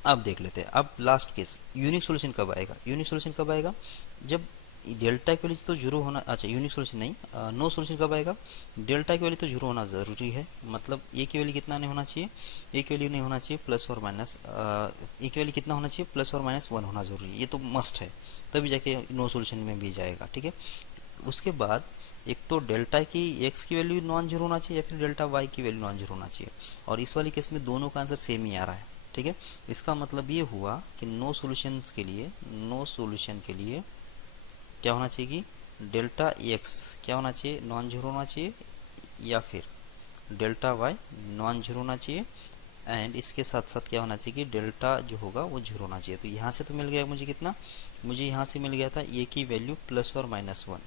अब देख लेते हैं। अब लास्ट केस, यूनिक सॉल्यूशन कब आएगा। यूनिक सॉल्यूशन कब आएगा, जब डेल्टा की वैल्यू तो जीरो होना, अच्छा यूनिक सॉल्यूशन नहीं, नो सॉल्यूशन कब आएगा, डेल्टा की वैल्यू तो जीरो होना ज़रूरी है। मतलब ए की वैल्यू कितना नहीं होना चाहिए, ए की वैल्यू नहीं होना चाहिए प्लस और माइनस, ए की वैल्यू कितना होना चाहिए, प्लस और -1 होना ज़रूरी है, ये तो मस्ट है, तभी जाके नो सॉल्यूशन में भी जाएगा। ठीक है, उसके बाद एक तो डेल्टा की एक्स की वैल्यू नॉन जीरो होना चाहिए या फिर डेल्टा वाई की वैल्यू नॉन जीरो होना चाहिए, और इस वाली केस में दोनों का आंसर सेम ही आ रहा है। ठीक है, इसका मतलब ये हुआ कि नो सॉल्यूशन के लिए, नो सॉल्यूशन के लिए क्या होना चाहिए कि डेल्टा एक्स क्या होना चाहिए, नॉन जीरो होना चाहिए, या फिर डेल्टा वाई नॉन जीरो होना चाहिए, एंड इसके साथ साथ क्या होना चाहिए कि डेल्टा जो होगा वो जीरो होना चाहिए। तो यहाँ से तो मिल गया मुझे कितना, मुझे यहाँ से मिल गया था ए की वैल्यू प्लस और -1।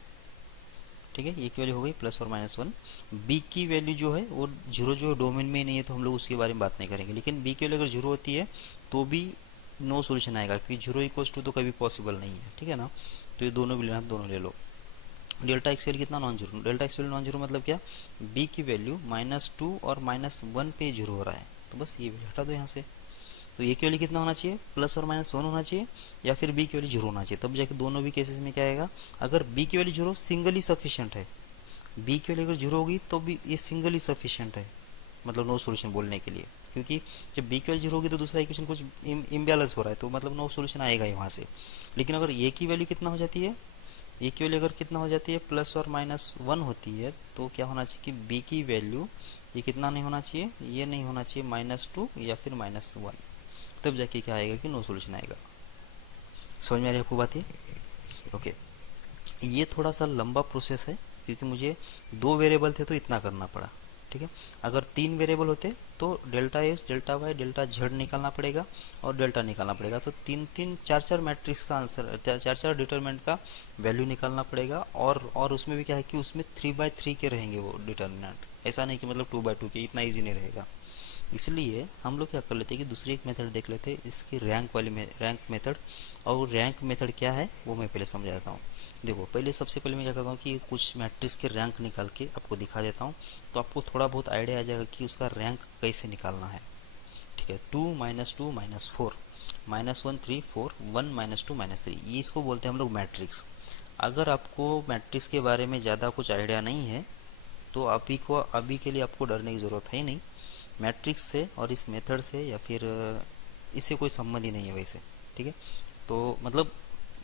ठीक है, ए की वैल्यू हो गई प्लस और -1। बी की वैल्यू जो है वो जीरो जो डोमेन में नहीं है, तो हम लोग उसके बारे में बात नहीं करेंगे, लेकिन बी की वैल्यू अगर जीरो होती है तो भी नो सॉल्यूशन आएगा, क्योंकि जीरो इक्वल्स टू तो कभी पॉसिबल नहीं है। ठीक है ना, तो ये दोनों भी लेना, दोनों ले लो। डेल्टा एक्स वैल्यू कितना, non zero, delta x value non zero मतलब क्या, बी की वैल्यू -2 और -1 पे जीरो हो रहा है, तो बस ये वैल्यू हटा दो यहाँ से। तो ए की वैल्यू कितना होना चाहिए, प्लस और -1 होना चाहिए, या फिर बी की वैल्यू जीरो होना चाहिए, तब जाके दोनों भी केसेस में क्या आएगा। अगर बी की वैल्यू जीरो सिंगल ही सफिशिएंट है, बी की वैल्यू अगर जीरो होगी तो भी ये सिंगल ही सफिशिएंट है, मतलब नो सॉल्यूशन बोलने के लिए, क्योंकि जब बी की वैल्यू जीरो होगी तो दूसरा इक्वेशन कुछ इम्बैलेंस हो रहा है, तो मतलब नो सॉल्यूशन आएगा ही वहाँ से। लेकिन अगर ए की वैल्यू कितना हो जाती है, ए की वैल्यू अगर कितना हो जाती है, प्लस और -1 होती है, तो क्या होना चाहिए कि बी की वैल्यू ये कितना नहीं होना चाहिए, ये नहीं होना चाहिए -2 या फिर -1, तब जाके क्या आएगा कि नो सॉल्यूशन आएगा। समझ में आ रही है आपको बात ये। ओके, ये थोड़ा सा लंबा प्रोसेस है, क्योंकि मुझे 2 वेरिएबल थे तो इतना करना पड़ा। ठीक है, अगर 3 वेरिएबल होते तो delta S, delta Y, delta Z निकालना पड़ेगा और डेल्टा निकालना पड़ेगा, तो 3-3, 4-4 मैट्रिक्स का आंसर, 4-4 डिटरमिनेंट का वैल्यू निकालना पड़ेगा, और उसमें भी क्या है कि उसमें 3/3 के रहेंगे वो डिटरमिनेंट, ऐसा नहीं कि मतलब 2/2 के, इतना ईजी नहीं रहेगा। इसलिए हम लोग क्या कर लेते हैं कि दूसरी एक मेथड देख लेते हैं, इसकी रैंक वाली रैंक मेथड। और रैंक मेथड क्या है वो मैं पहले समझाता हूँ। देखो, पहले सबसे पहले मैं क्या करता हूँ कि कुछ मैट्रिक्स के रैंक निकाल के आपको दिखा देता हूँ, तो आपको थोड़ा बहुत आइडिया आ जाएगा कि उसका रैंक कैसे निकालना है। ठीक है, 2 -2 -4 -1 3 4 1 -2 -3, ये इसको बोलते हैं हम लोग मैट्रिक्स। अगर आपको मैट्रिक्स के बारे में ज़्यादा कुछ आइडिया नहीं है तो अभी के लिए आपको डरने की ज़रूरत है ही नहीं। मैट्रिक्स से और इस मेथड से या फिर इससे कोई संबंध ही नहीं है वैसे। ठीक है, तो मतलब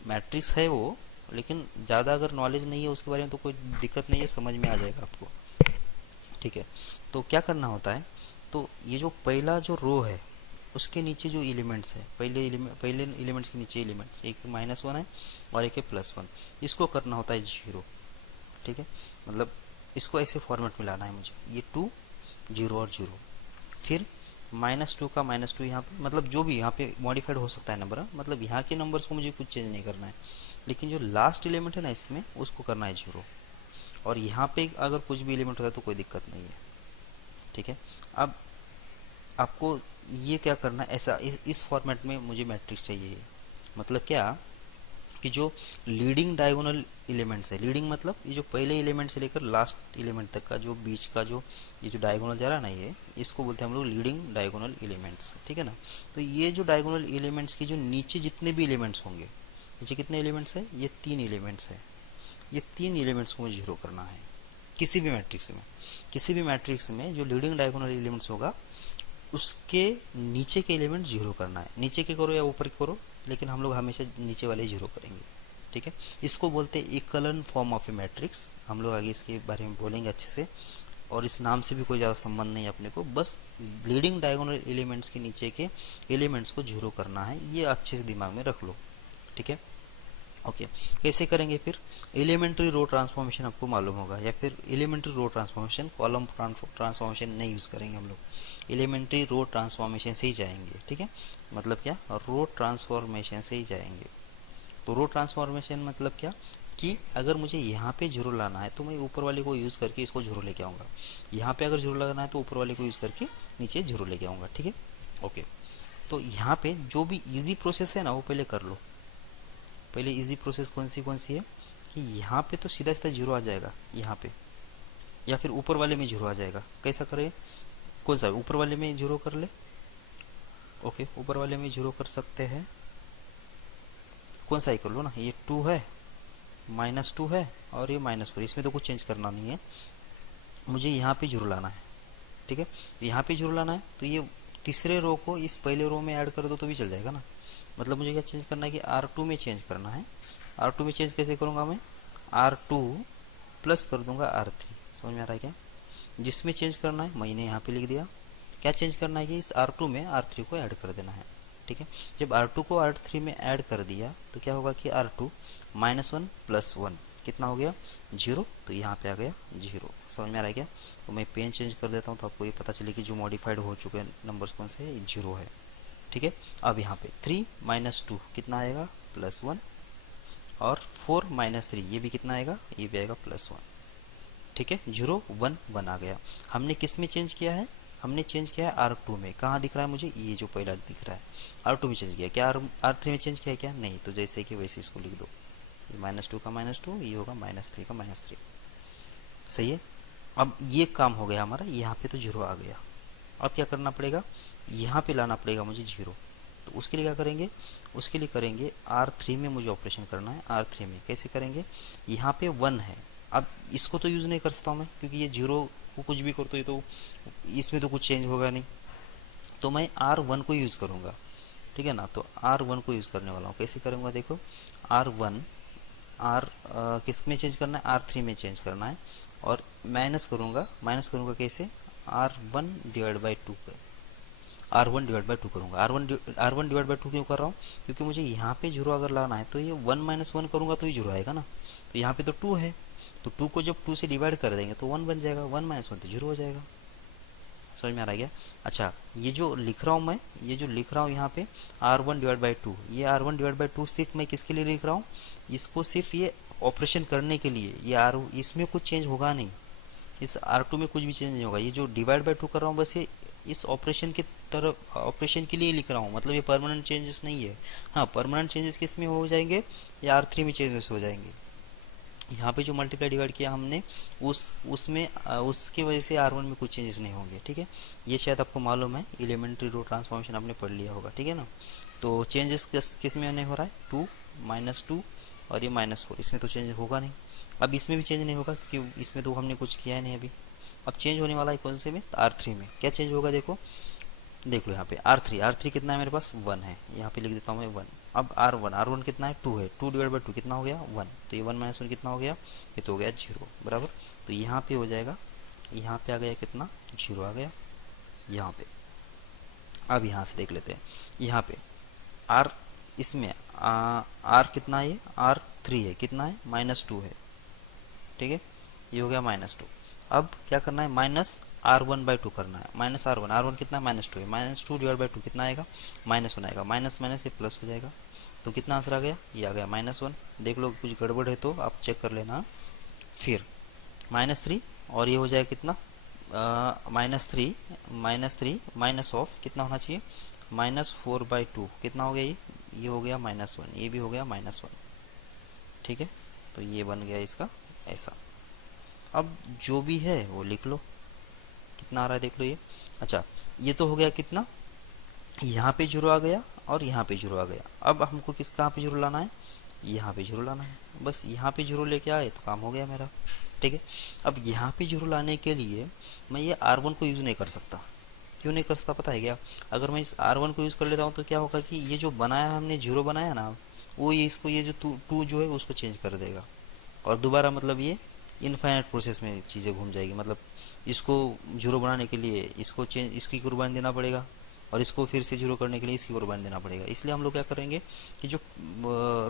मैट्रिक्स है वो, लेकिन ज़्यादा अगर नॉलेज नहीं है उसके बारे में तो कोई दिक्कत नहीं है, समझ में आ जाएगा आपको। ठीक है, तो क्या करना होता है, तो ये जो पहला जो रो है उसके नीचे जो एलिमेंट्स है, पहले एलिमेंट्स के नीचे एलिमेंट्स, एक -1 है और एक है +1, इसको करना होता है 0। ठीक है, मतलब इसको ऐसे फॉर्मेट में लाना है मुझे, ये 2 0 और 0, फिर -2 का -2 यहाँ पे, मतलब जो भी यहाँ पे मॉडिफाइड हो सकता है नंबर, मतलब यहाँ के नंबर्स को मुझे कुछ चेंज नहीं करना है, लेकिन जो लास्ट एलिमेंट है ना इसमें उसको करना है 0, और यहाँ पे अगर कुछ भी एलिमेंट होता है तो कोई दिक्कत नहीं है। ठीक है, अब आपको ये क्या करना है, ऐसा इस फॉर्मेट में मुझे मैट्रिक्स चाहिए। मतलब क्या कि जो लीडिंग डायगोनल एलिमेंट्स है, लीडिंग मतलब ये जो पहले एलिमेंट से लेकर लास्ट एलिमेंट तक का जो बीच का जो ये जो डायगोनल जा रहा है ना, ये इसको बोलते हैं हम लोग लीडिंग डायगोनल एलिमेंट्स। ठीक है ना, तो ये जो डायगोनल एलिमेंट्स की जो नीचे जितने भी एलिमेंट्स होंगे, नीचे कितने एलिमेंट्स है, ये 3 एलिमेंट्स है, ये 3 एलिमेंट्स को मुझे 0 करना है किसी भी मैट्रिक्स में। किसी भी मैट्रिक्स में जो लीडिंग डायगोनल एलिमेंट्स होगा उसके नीचे के एलिमेंट 0 करना है, नीचे के करो या ऊपर के करो, लेकिन हम लोग हमेशा नीचे वाले 0 करेंगे। ठीक है, इसको बोलते हैं इक्वलन फॉर्म ऑफ ए मैट्रिक्स, हम लोग आगे इसके बारे में बोलेंगे अच्छे से, और इस नाम से भी कोई ज़्यादा संबंध नहीं है अपने को, बस लीडिंग डायगोनल एलिमेंट्स के नीचे के एलिमेंट्स को 0 करना है, ये अच्छे से दिमाग में रख लो। ठीक है, ओके, कैसे करेंगे फिर? एलिमेंट्री रो ट्रांसफॉर्मेशन आपको मालूम होगा, या फिर elementary row transformation, column transformation नहीं यूज़ करेंगे हम लोग, एलिमेंट्री रो ट्रांसफॉर्मेशन से ही जाएंगे। ठीक है, मतलब क्या? रो ट्रांसफॉर्मेशन से ही जाएंगे। तो रो ट्रांसफॉर्मेशन मतलब क्या कि अगर मुझे यहाँ पे जीरो लाना है तो मैं ऊपर वाले को यूज़ करके इसको जीरो लेके आऊँगा, यहाँ पे अगर जीरो लगाना है तो ऊपर वाले को यूज़ करके नीचे जीरो लेके आऊँगा। ठीक है, ओके। तो यहाँ पे जो भी इजी प्रोसेस है ना वो पहले कर लो। पहले इजी प्रोसेस कौन सी है कि यहाँ पे तो सीधा सीधा जीरो आ जाएगा यहाँ पे, या फिर ऊपर वाले में जीरो आ जाएगा। कैसा करें? कौन सा? ऊपर वाले में जीरो कर ले। ओके, ऊपर वाले में जीरो कर सकते हैं। कौन सा ही कर लो ना, ये 2 है, -2 है, और ये -4, इसमें तो कुछ चेंज करना नहीं है, मुझे यहाँ पे जीरो लाना है। ठीक है, यहाँ पे जीरो लाना है तो ये तीसरे रो को इस पहले रो में ऐड कर दो तो भी चल जाएगा ना। मतलब मुझे क्या चेंज करना है कि R2 में चेंज करना है। R2 में चेंज कैसे करूँगा मैं? R2 प्लस कर दूंगा R3। समझ में आ रहा है क्या? जिसमें चेंज करना है मैंने यहाँ पे लिख दिया। क्या चेंज करना है कि इस R2 में R3 को ऐड कर देना है। ठीक है, जब R2 को R3 में ऐड कर दिया तो क्या होगा कि R2 -1 + 1 कितना हो गया? 0। तो यहाँ पे आ गया 0। समझ में आ रहा है क्या? तो मैं पेन चेंज कर देता हूँ तो आपको ये पता चले कि जो मॉडिफाइड हो चुके हैं नंबर्स कौन से हैं, 0 है। ठीक है, अब यहाँ पे 3 - 2 कितना आएगा? +1, और 4 - 3 ये भी कितना आएगा? ये भी आएगा +1। ठीक है, 0 1 1 आ गया। हमने किस में चेंज किया है? हमने चेंज किया है R2 में। कहाँ दिख रहा है मुझे? ये जो पहला दिख रहा है R2 में चेंज किया। क्या R3 में चेंज किया है क्या? नहीं। तो जैसे कि वैसे इसको लिख दो, ये -2 का -2, ये होगा -3 का -3। सही है। अब ये काम हो गया हमारा, यहाँ पे तो 0 आ गया। अब क्या करना पड़ेगा? यहाँ पे लाना पड़ेगा मुझे 0। तो उसके लिए क्या करेंगे? उसके लिए करेंगे R3 में मुझे ऑपरेशन करना है। R3 में कैसे करेंगे? यहाँ पे 1 है। अब इसको तो यूज़ नहीं कर सकता हूँ मैं, क्योंकि ये 0 को कुछ भी कर तो ये तो इसमें तो कुछ चेंज होगा नहीं। तो मैं R1 को यूज़ करूँगा। ठीक है ना, तो R1 को यूज़ करने वाला हूँ। कैसे करूँगा देखो, R1 किस में चेंज करना है? R3 में चेंज करना है, और माइनस करूँगा कैसे? R1/2 करूँगा। R1/2 क्यों कर रहा हूँ? क्योंकि मुझे यहाँ पे 0 अगर लाना है तो ये 1 - 1 करूँगा तो ही 0 आएगा ना। तो यहाँ पे तो 2 है, तो 2 को जब 2 से डिवाइड कर देंगे तो 1 बन जाएगा, 1 - 1 तो 0 हो जाएगा। समझ में आ रहा है क्या? अच्छा, ये जो लिख रहा हूँ मैं, ये जो लिख रहा हूँ यहाँ पे R1/2, ये R1/2 सिर्फ मैं किसके लिए लिख रहा हूँ? इसको सिर्फ ये ऑपरेशन करने के लिए। ये इसमें कुछ चेंज होगा नहीं, इस R2 में कुछ भी चेंज नहीं होगा। ये जो डिवाइड/2 कर रहा हूँ बस ये इस ऑपरेशन की तरफ, ऑपरेशन के लिए लिख रहा हूँ। मतलब ये परमानेंट चेंजेस नहीं है। हाँ, परमानेंट चेंजेस किस में हो जाएंगे? ये R3 में चेंजेस हो जाएंगे। यहाँ पे जो मल्टीप्लाई डिवाइड किया हमने उसमें उसकी वजह से R1 में कुछ चेंजेस नहीं होंगे। ठीक है, ये शायद आपको मालूम है, एलिमेंट्री रो ट्रांसफॉर्मेशन आपने पढ़ लिया होगा। ठीक है ना, तो चेंजेस किस में नहीं हो रहा है? 2 -2 और ये -4, इसमें तो चेंज होगा नहीं। अब इसमें भी चेंज नहीं होगा क्योंकि इसमें तो हमने कुछ किया है नहीं अभी। अब चेंज होने वाला है कौन से में? R3 में। क्या चेंज होगा देखो, देख लो यहाँ पे R3 कितना है मेरे पास? 1 है। यहाँ पे लिख देता हूँ मैं 1। अब R1 कितना है? 2 है। 2/2 कितना हो गया? 1। तो ये 1 - 1 कितना हो गया? ये तो हो गया 0 बराबर। तो यहाँ पे हो जाएगा, यहाँ पे आ गया कितना? 0 आ गया यहाँ पे। अब यहाँ से देख लेते हैं, यहाँ पे R इसमें R कितना है? ये R3 है, कितना है? -2 है। ठीक है, ये हो गया -2। अब क्या करना है? -R1/2 करना है। -R1 कितना है? -2 है। -2/2 कितना आएगा? -1 आएगा। माइनस माइनस ये प्लस हो जाएगा, तो कितना आंसर आ गया? ये आ गया -1। देख लो कुछ गड़बड़ है तो आप चेक कर लेना। फिर -3, और ये हो जाएगा कितना? -3 माइनस ऑफ कितना होना चाहिए? -4/2 कितना हो गया? ये हो गया -1, ये भी हो गया -1। ठीक है, तो ये बन गया इसका ऐसा। अब जो भी है वो लिख लो, कितना आ रहा है देख लो ये। अच्छा, ये तो हो गया कितना? यहाँ पे 0 आ गया और यहाँ पे 0 आ गया। अब हमको कहाँ पे 0 लाना है? यहाँ पे 0 लाना है। बस यहाँ पे 0 लेके आए तो काम हो गया मेरा। ठीक है, अब यहाँ पे 0 लाने के लिए मैं ये R1 को यूज़ नहीं कर सकता। क्यों नहीं कर सकता पता है क्या? अगर मैं इस R1 को यूज़ कर लेता हूँ तो क्या होगा कि ये जो बनाया हमने 0 बनाया ना, वो ये इसको ये जो 2 जो है उसको चेंज कर देगा, और दोबारा मतलब ये इनफाइनाइट प्रोसेस में चीज़ें घूम जाएगी। मतलब इसको 0 बनाने के लिए इसको चेंज, इसकी कुर्बानी देना पड़ेगा, और इसको फिर से जीरो करने के लिए इसकी ओर बांध देना पड़ेगा। इसलिए हम लोग क्या करेंगे कि जो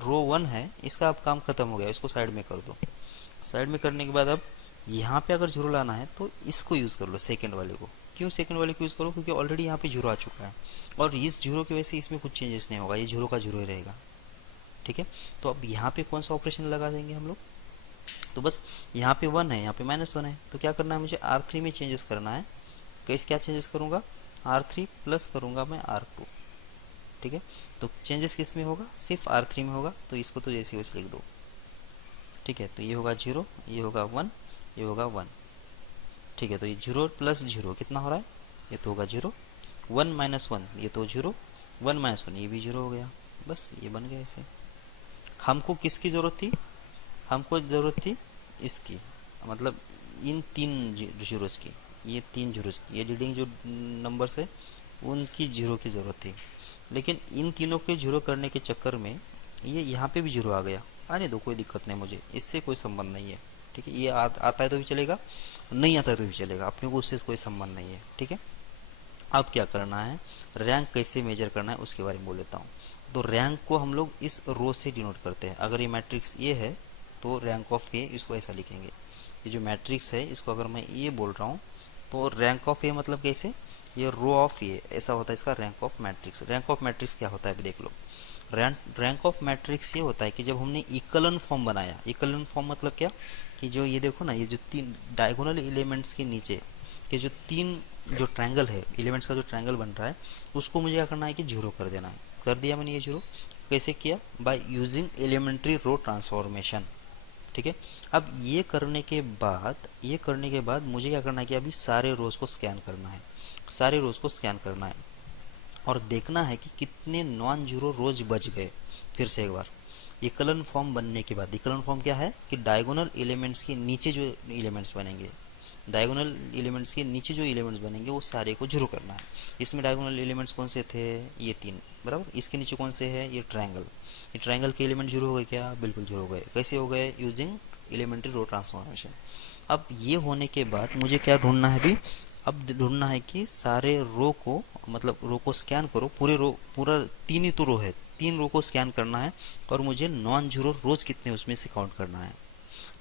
रो 1 है इसका अब काम खत्म हो गया, इसको साइड में कर दो। साइड में करने के बाद अब यहाँ पे अगर जीरो लाना है तो इसको यूज़ कर लो, सेकंड वाले को। क्यों सेकंड वाले को यूज़ करो? क्योंकि ऑलरेडी यहाँ पे जीरो आ चुका है और इस जीरो की वजह से इसमें कुछ चेंजेस नहीं होगा, ये जीरो का जीरो ही रहेगा। ठीक है, तो अब यहाँ पे कौन सा ऑपरेशन लगा देंगे हम लोग? तो बस यहाँ पे 1 है, यहाँ पे -1 है, तो क्या करना है मुझे? R3 में चेंजेस करना है। कैसे क्या चेंजेस करूँगा? R3 प्लस करूँगा मैं R2। ठीक है, तो चेंजेस किस में होगा? सिर्फ R3 में होगा, तो इसको तो जैसे वैसे लिख दो। ठीक है, तो ये होगा 0, ये होगा 1, ये होगा 1। ठीक है, तो ये 0 प्लस 0 कितना हो रहा है? ये तो होगा 0, 1 माइनस 1 ये तो 0, 1 माइनस 1 ये भी 0 हो गया। बस ये बन गया ऐसे। हमको किसकी ज़रूरत थी? हमको ज़रूरत थी इसकी, मतलब इन 3 जीरोज़ की, ये 3 जीरोज़ की, ये लीडिंग जो नंबर्स है उनकी जीरो की ज़रूरत थी। लेकिन इन तीनों के जीरो करने के चक्कर में ये यहाँ पे भी जीरो आ गया। आने दो, कोई दिक्कत नहीं, मुझे इससे कोई संबंध नहीं है। ठीक है, ये आता है तो भी चलेगा, नहीं आता है तो भी चलेगा, अपने को उससे कोई संबंध नहीं है। ठीक है, अब क्या करना है, रैंक कैसे मेजर करना है उसके बारे में बोल देता हूँ। तो रैंक को हम लोग इस रो से डिनोट करते हैं। अगर ये मैट्रिक्स ए है तो रैंक ऑफ ए इसको ऐसा लिखेंगे। ये जो मैट्रिक्स है इसको अगर मैं ए बोल रहा हूँ तो रैंक ऑफ ए मतलब कैसे? ये रो ऑफ ए ऐसा होता है इसका rank of matrix. Rank of matrix क्या होता है अभी देख लो। रैंक ऑफ मैट्रिक्स ये होता है कि जब हमने इक्वलन फॉर्म बनाया, इक्वलन फॉर्म मतलब क्या कि जो ये देखो ना, ये जो 3 डायगोनल एलिमेंट्स के नीचे के जो 3 जो ट्रायंगल है, एलिमेंट्स का जो ट्रायंगल बन रहा है उसको मुझे क्या करना है कि जीरो कर देना है। कर दिया मैंने ये जीरो। कैसे किया? By using elementary row transformation. ठीक है, अब ये करने के बाद मुझे क्या करना है कि अभी सारे रोज को स्कैन करना है, सारे रोज को स्कैन करना है और देखना है कि कितने नॉन जीरो रोज बच गए। फिर से एक बार, इक्वलन फॉर्म बनने के बाद, इक्वलन फॉर्म क्या है कि डायगोनल एलिमेंट्स के नीचे जो एलिमेंट्स बनेंगे, डायगोनल एलिमेंट्स के नीचे जो एलिमेंट्स बनेंगे वो सारे को जीरो करना है। इसमें डायगोनल एलिमेंट्स कौन से थे? ये 3, बराबर। इसके नीचे कौन से है? ये ट्रायंगल। ये ट्रायंगल के एलिमेंट जीरो हो गए क्या? बिल्कुल जीरो हो गए। कैसे हो गए? Using elementary row transformation. अब ये होने के बाद मुझे क्या ढूंढना है अभी? अब ढूंढना है कि सारे रो को, मतलब रो को स्कैन करो, पूरा 3 ही तो रो है, 3 रो को स्कैन करना है और मुझे नॉन जीरो रोज कितने उसमें से काउंट करना है।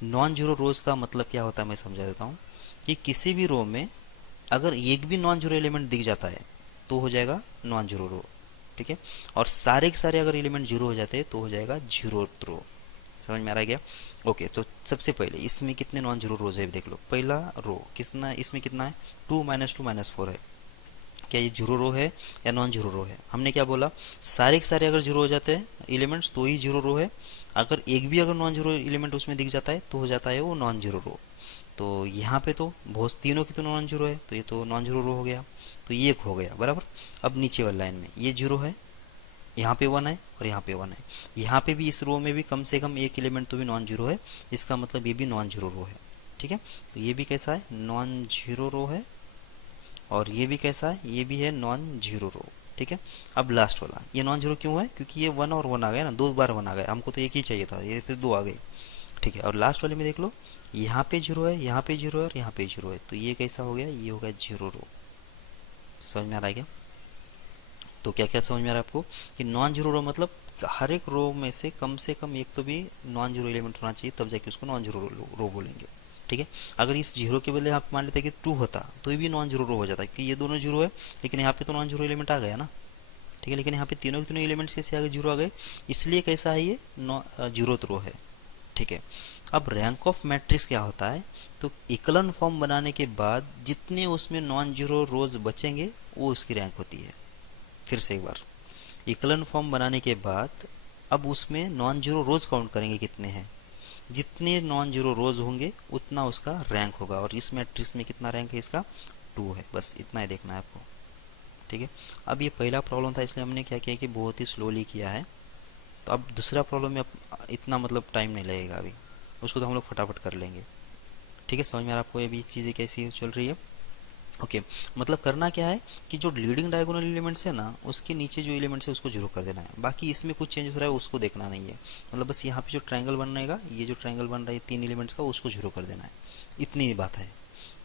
नॉन जीरो रोज का मतलब क्या होता है मैं समझा देता हूँ कि किसी भी रो में अगर एक भी नॉन जीरो एलिमेंट दिख जाता है तो हो जाएगा नॉन जीरो रो। ठीक है, और सारे के सारे अगर एलिमेंट जीरो हो जाते हैं तो हो जाएगा जीरो रो। समझ में आ रहा है क्या? ओके, तो सबसे पहले इसमें कितने नॉन जीरो रोज है देख लो। पहला रो कितना, इसमें कितना है? 2 - 2 - 4 है। क्या ये जीरो रो है या नॉन जीरो रो है? हमने क्या बोला? सारे के सारे अगर जीरो हो जाते हैं एलिमेंट्स तो ही जीरो रो है। अगर एक भी अगर नॉन जीरो एलिमेंट उसमें दिख जाता है तो हो जाता है वो नॉन जीरो रो। तो यहाँ पे तो बहुत तीनों की तो नॉन जीरो है, तो ये तो नॉन जीरो रो हो गया, तो ये एक हो गया, बराबर। अब नीचे वाली लाइन में ये जीरो है, यहाँ पे 1 है और यहाँ पे 1 है। यहाँ पे भी इस रो में भी कम से कम एक एलिमेंट तो भी नॉन जीरो है, इसका मतलब ये भी नॉन जीरो रो है। ठीक है, तो ये भी कैसा है? नॉन जीरो रो है। और ये भी कैसा है? ये भी है नॉन जीरो रो। ठीक है, अब लास्ट वाला ये नॉन जीरो क्यों है? क्योंकि ये 1 और 1 आ गया ना, 2 बार 1 आ गया, हमको तो एक ही चाहिए था, ये फिर 2 आ गए। ठीक है, और लास्ट वाले में देख लो, यहाँ पे जीरो है, यहाँ पे जीरो है और यहाँ पे जीरो है, तो ये कैसा हो गया? ये हो गया जीरो रो। समझ में आ रहा है क्या? तो क्या क्या समझ में आ रहा है आपको कि नॉन जीरो रो मतलब हर एक रो में से कम एक तो भी नॉन जीरो एलिमेंट होना चाहिए, तब जाके उसको नॉन जीरो रो बोलेंगे। ठीक है, अगर इस जीरो के बदले आप मान लेते हैं कि 2 होता तो ये भी नॉन जीरो रो हो जाता, क्योंकि ये दोनों जीरो है लेकिन यहाँ पे तो नॉन जीरो एलिमेंट आ गया ना। ठीक है, लेकिन यहाँ पे तीनों के तीनों एलिमेंट्स कैसे आगे जीरो आ गए? इसलिए कैसा है? ये जीरो रो है। ठीक है, अब रैंक ऑफ मैट्रिक्स क्या होता है? तो इक्वलन फॉर्म बनाने के बाद जितने उसमें नॉन जीरो रोज बचेंगे वो उसकी रैंक होती है। फिर से एक बार, इक्वलन फॉर्म बनाने के बाद अब उसमें नॉन जीरो रोज काउंट करेंगे कितने हैं, जितने नॉन जीरो रोज होंगे उतना उसका रैंक होगा। और इस मैट्रिक्स में कितना रैंक है इसका? 2 है। बस इतना ही देखना है आपको। ठीक है, अब ये पहला प्रॉब्लम था इसलिए हमने क्या किया कि बहुत ही स्लोली किया है। तो अब दूसरा प्रॉब्लम में इतना मतलब टाइम नहीं लगेगा, अभी उसको तो हम लोग फटाफट कर लेंगे। ठीक है, समझ में आ रहा है आपको ये भी चीज़ें कैसी चल रही है? ओके, मतलब करना क्या है कि जो लीडिंग डायगोनल एलिमेंट्स है ना उसके नीचे जो एलिमेंट्स है उसको जीरो कर देना है। बाकी इसमें कुछ चेंज हो रहा है उसको देखना नहीं है, मतलब बस यहाँ पे जो ट्रायंगल बन रहेगा, ये जो ट्रायंगल बन रहा है 3 एलिमेंट्स का, उसको जीरो कर देना है, इतनी बात है।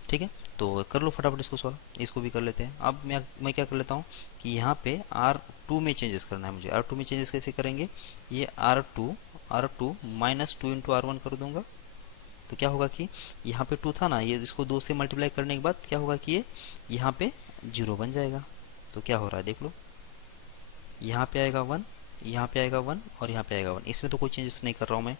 ठीक है, तो कर लो फटाफट इसको सॉल्व, इसको भी कर लेते हैं। अब मैं क्या कर लेता हूँ कि यहाँ पे R2 में चेंजेस करना है मुझे। R2 में चेंजेस कैसे करेंगे, ये R2 माइनस 2 × R1 कर दूंगा। तो क्या होगा कि यहाँ पे 2 था ना, ये इसको 2 से मल्टीप्लाई करने के बाद क्या होगा कि ये यहाँ पे 0 बन जाएगा। तो क्या हो रहा है देख लो, यहाँ पे आएगा 1, यहाँ पे आएगा 1 और यहाँ पे आएगा 1। इसमें तो कोई चेंजेस नहीं कर रहा हूँ मैं।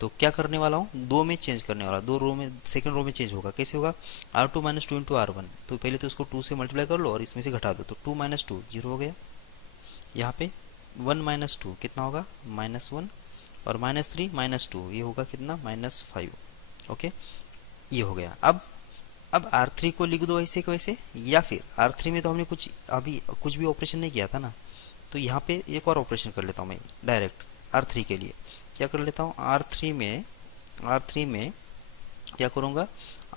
तो क्या करने वाला हूँ, 2 में चेंज करने वाला, 2 रो में, सेकंड रो में चेंज होगा। कैसे होगा, R2 माइनस 2 × R1। तो पहले तो इसको 2 से मल्टीप्लाई कर लो और इसमें से घटा दो। तो 2 माइनस 2 0 हो गया। यहाँ पे 1 माइनस 2 कितना होगा, -1 और -3 -2 ये होगा कितना, -5। ओके, ये हो गया। अब R3 को लिख दो ऐसे के वैसे, या फिर R3 में तो हमने कुछ भी ऑपरेशन नहीं किया था ना। तो यहाँ पे एक और ऑपरेशन कर लेता हूँ मैं डायरेक्ट R3 के लिए। क्या कर लेता हूँ, R3 में क्या करूँगा,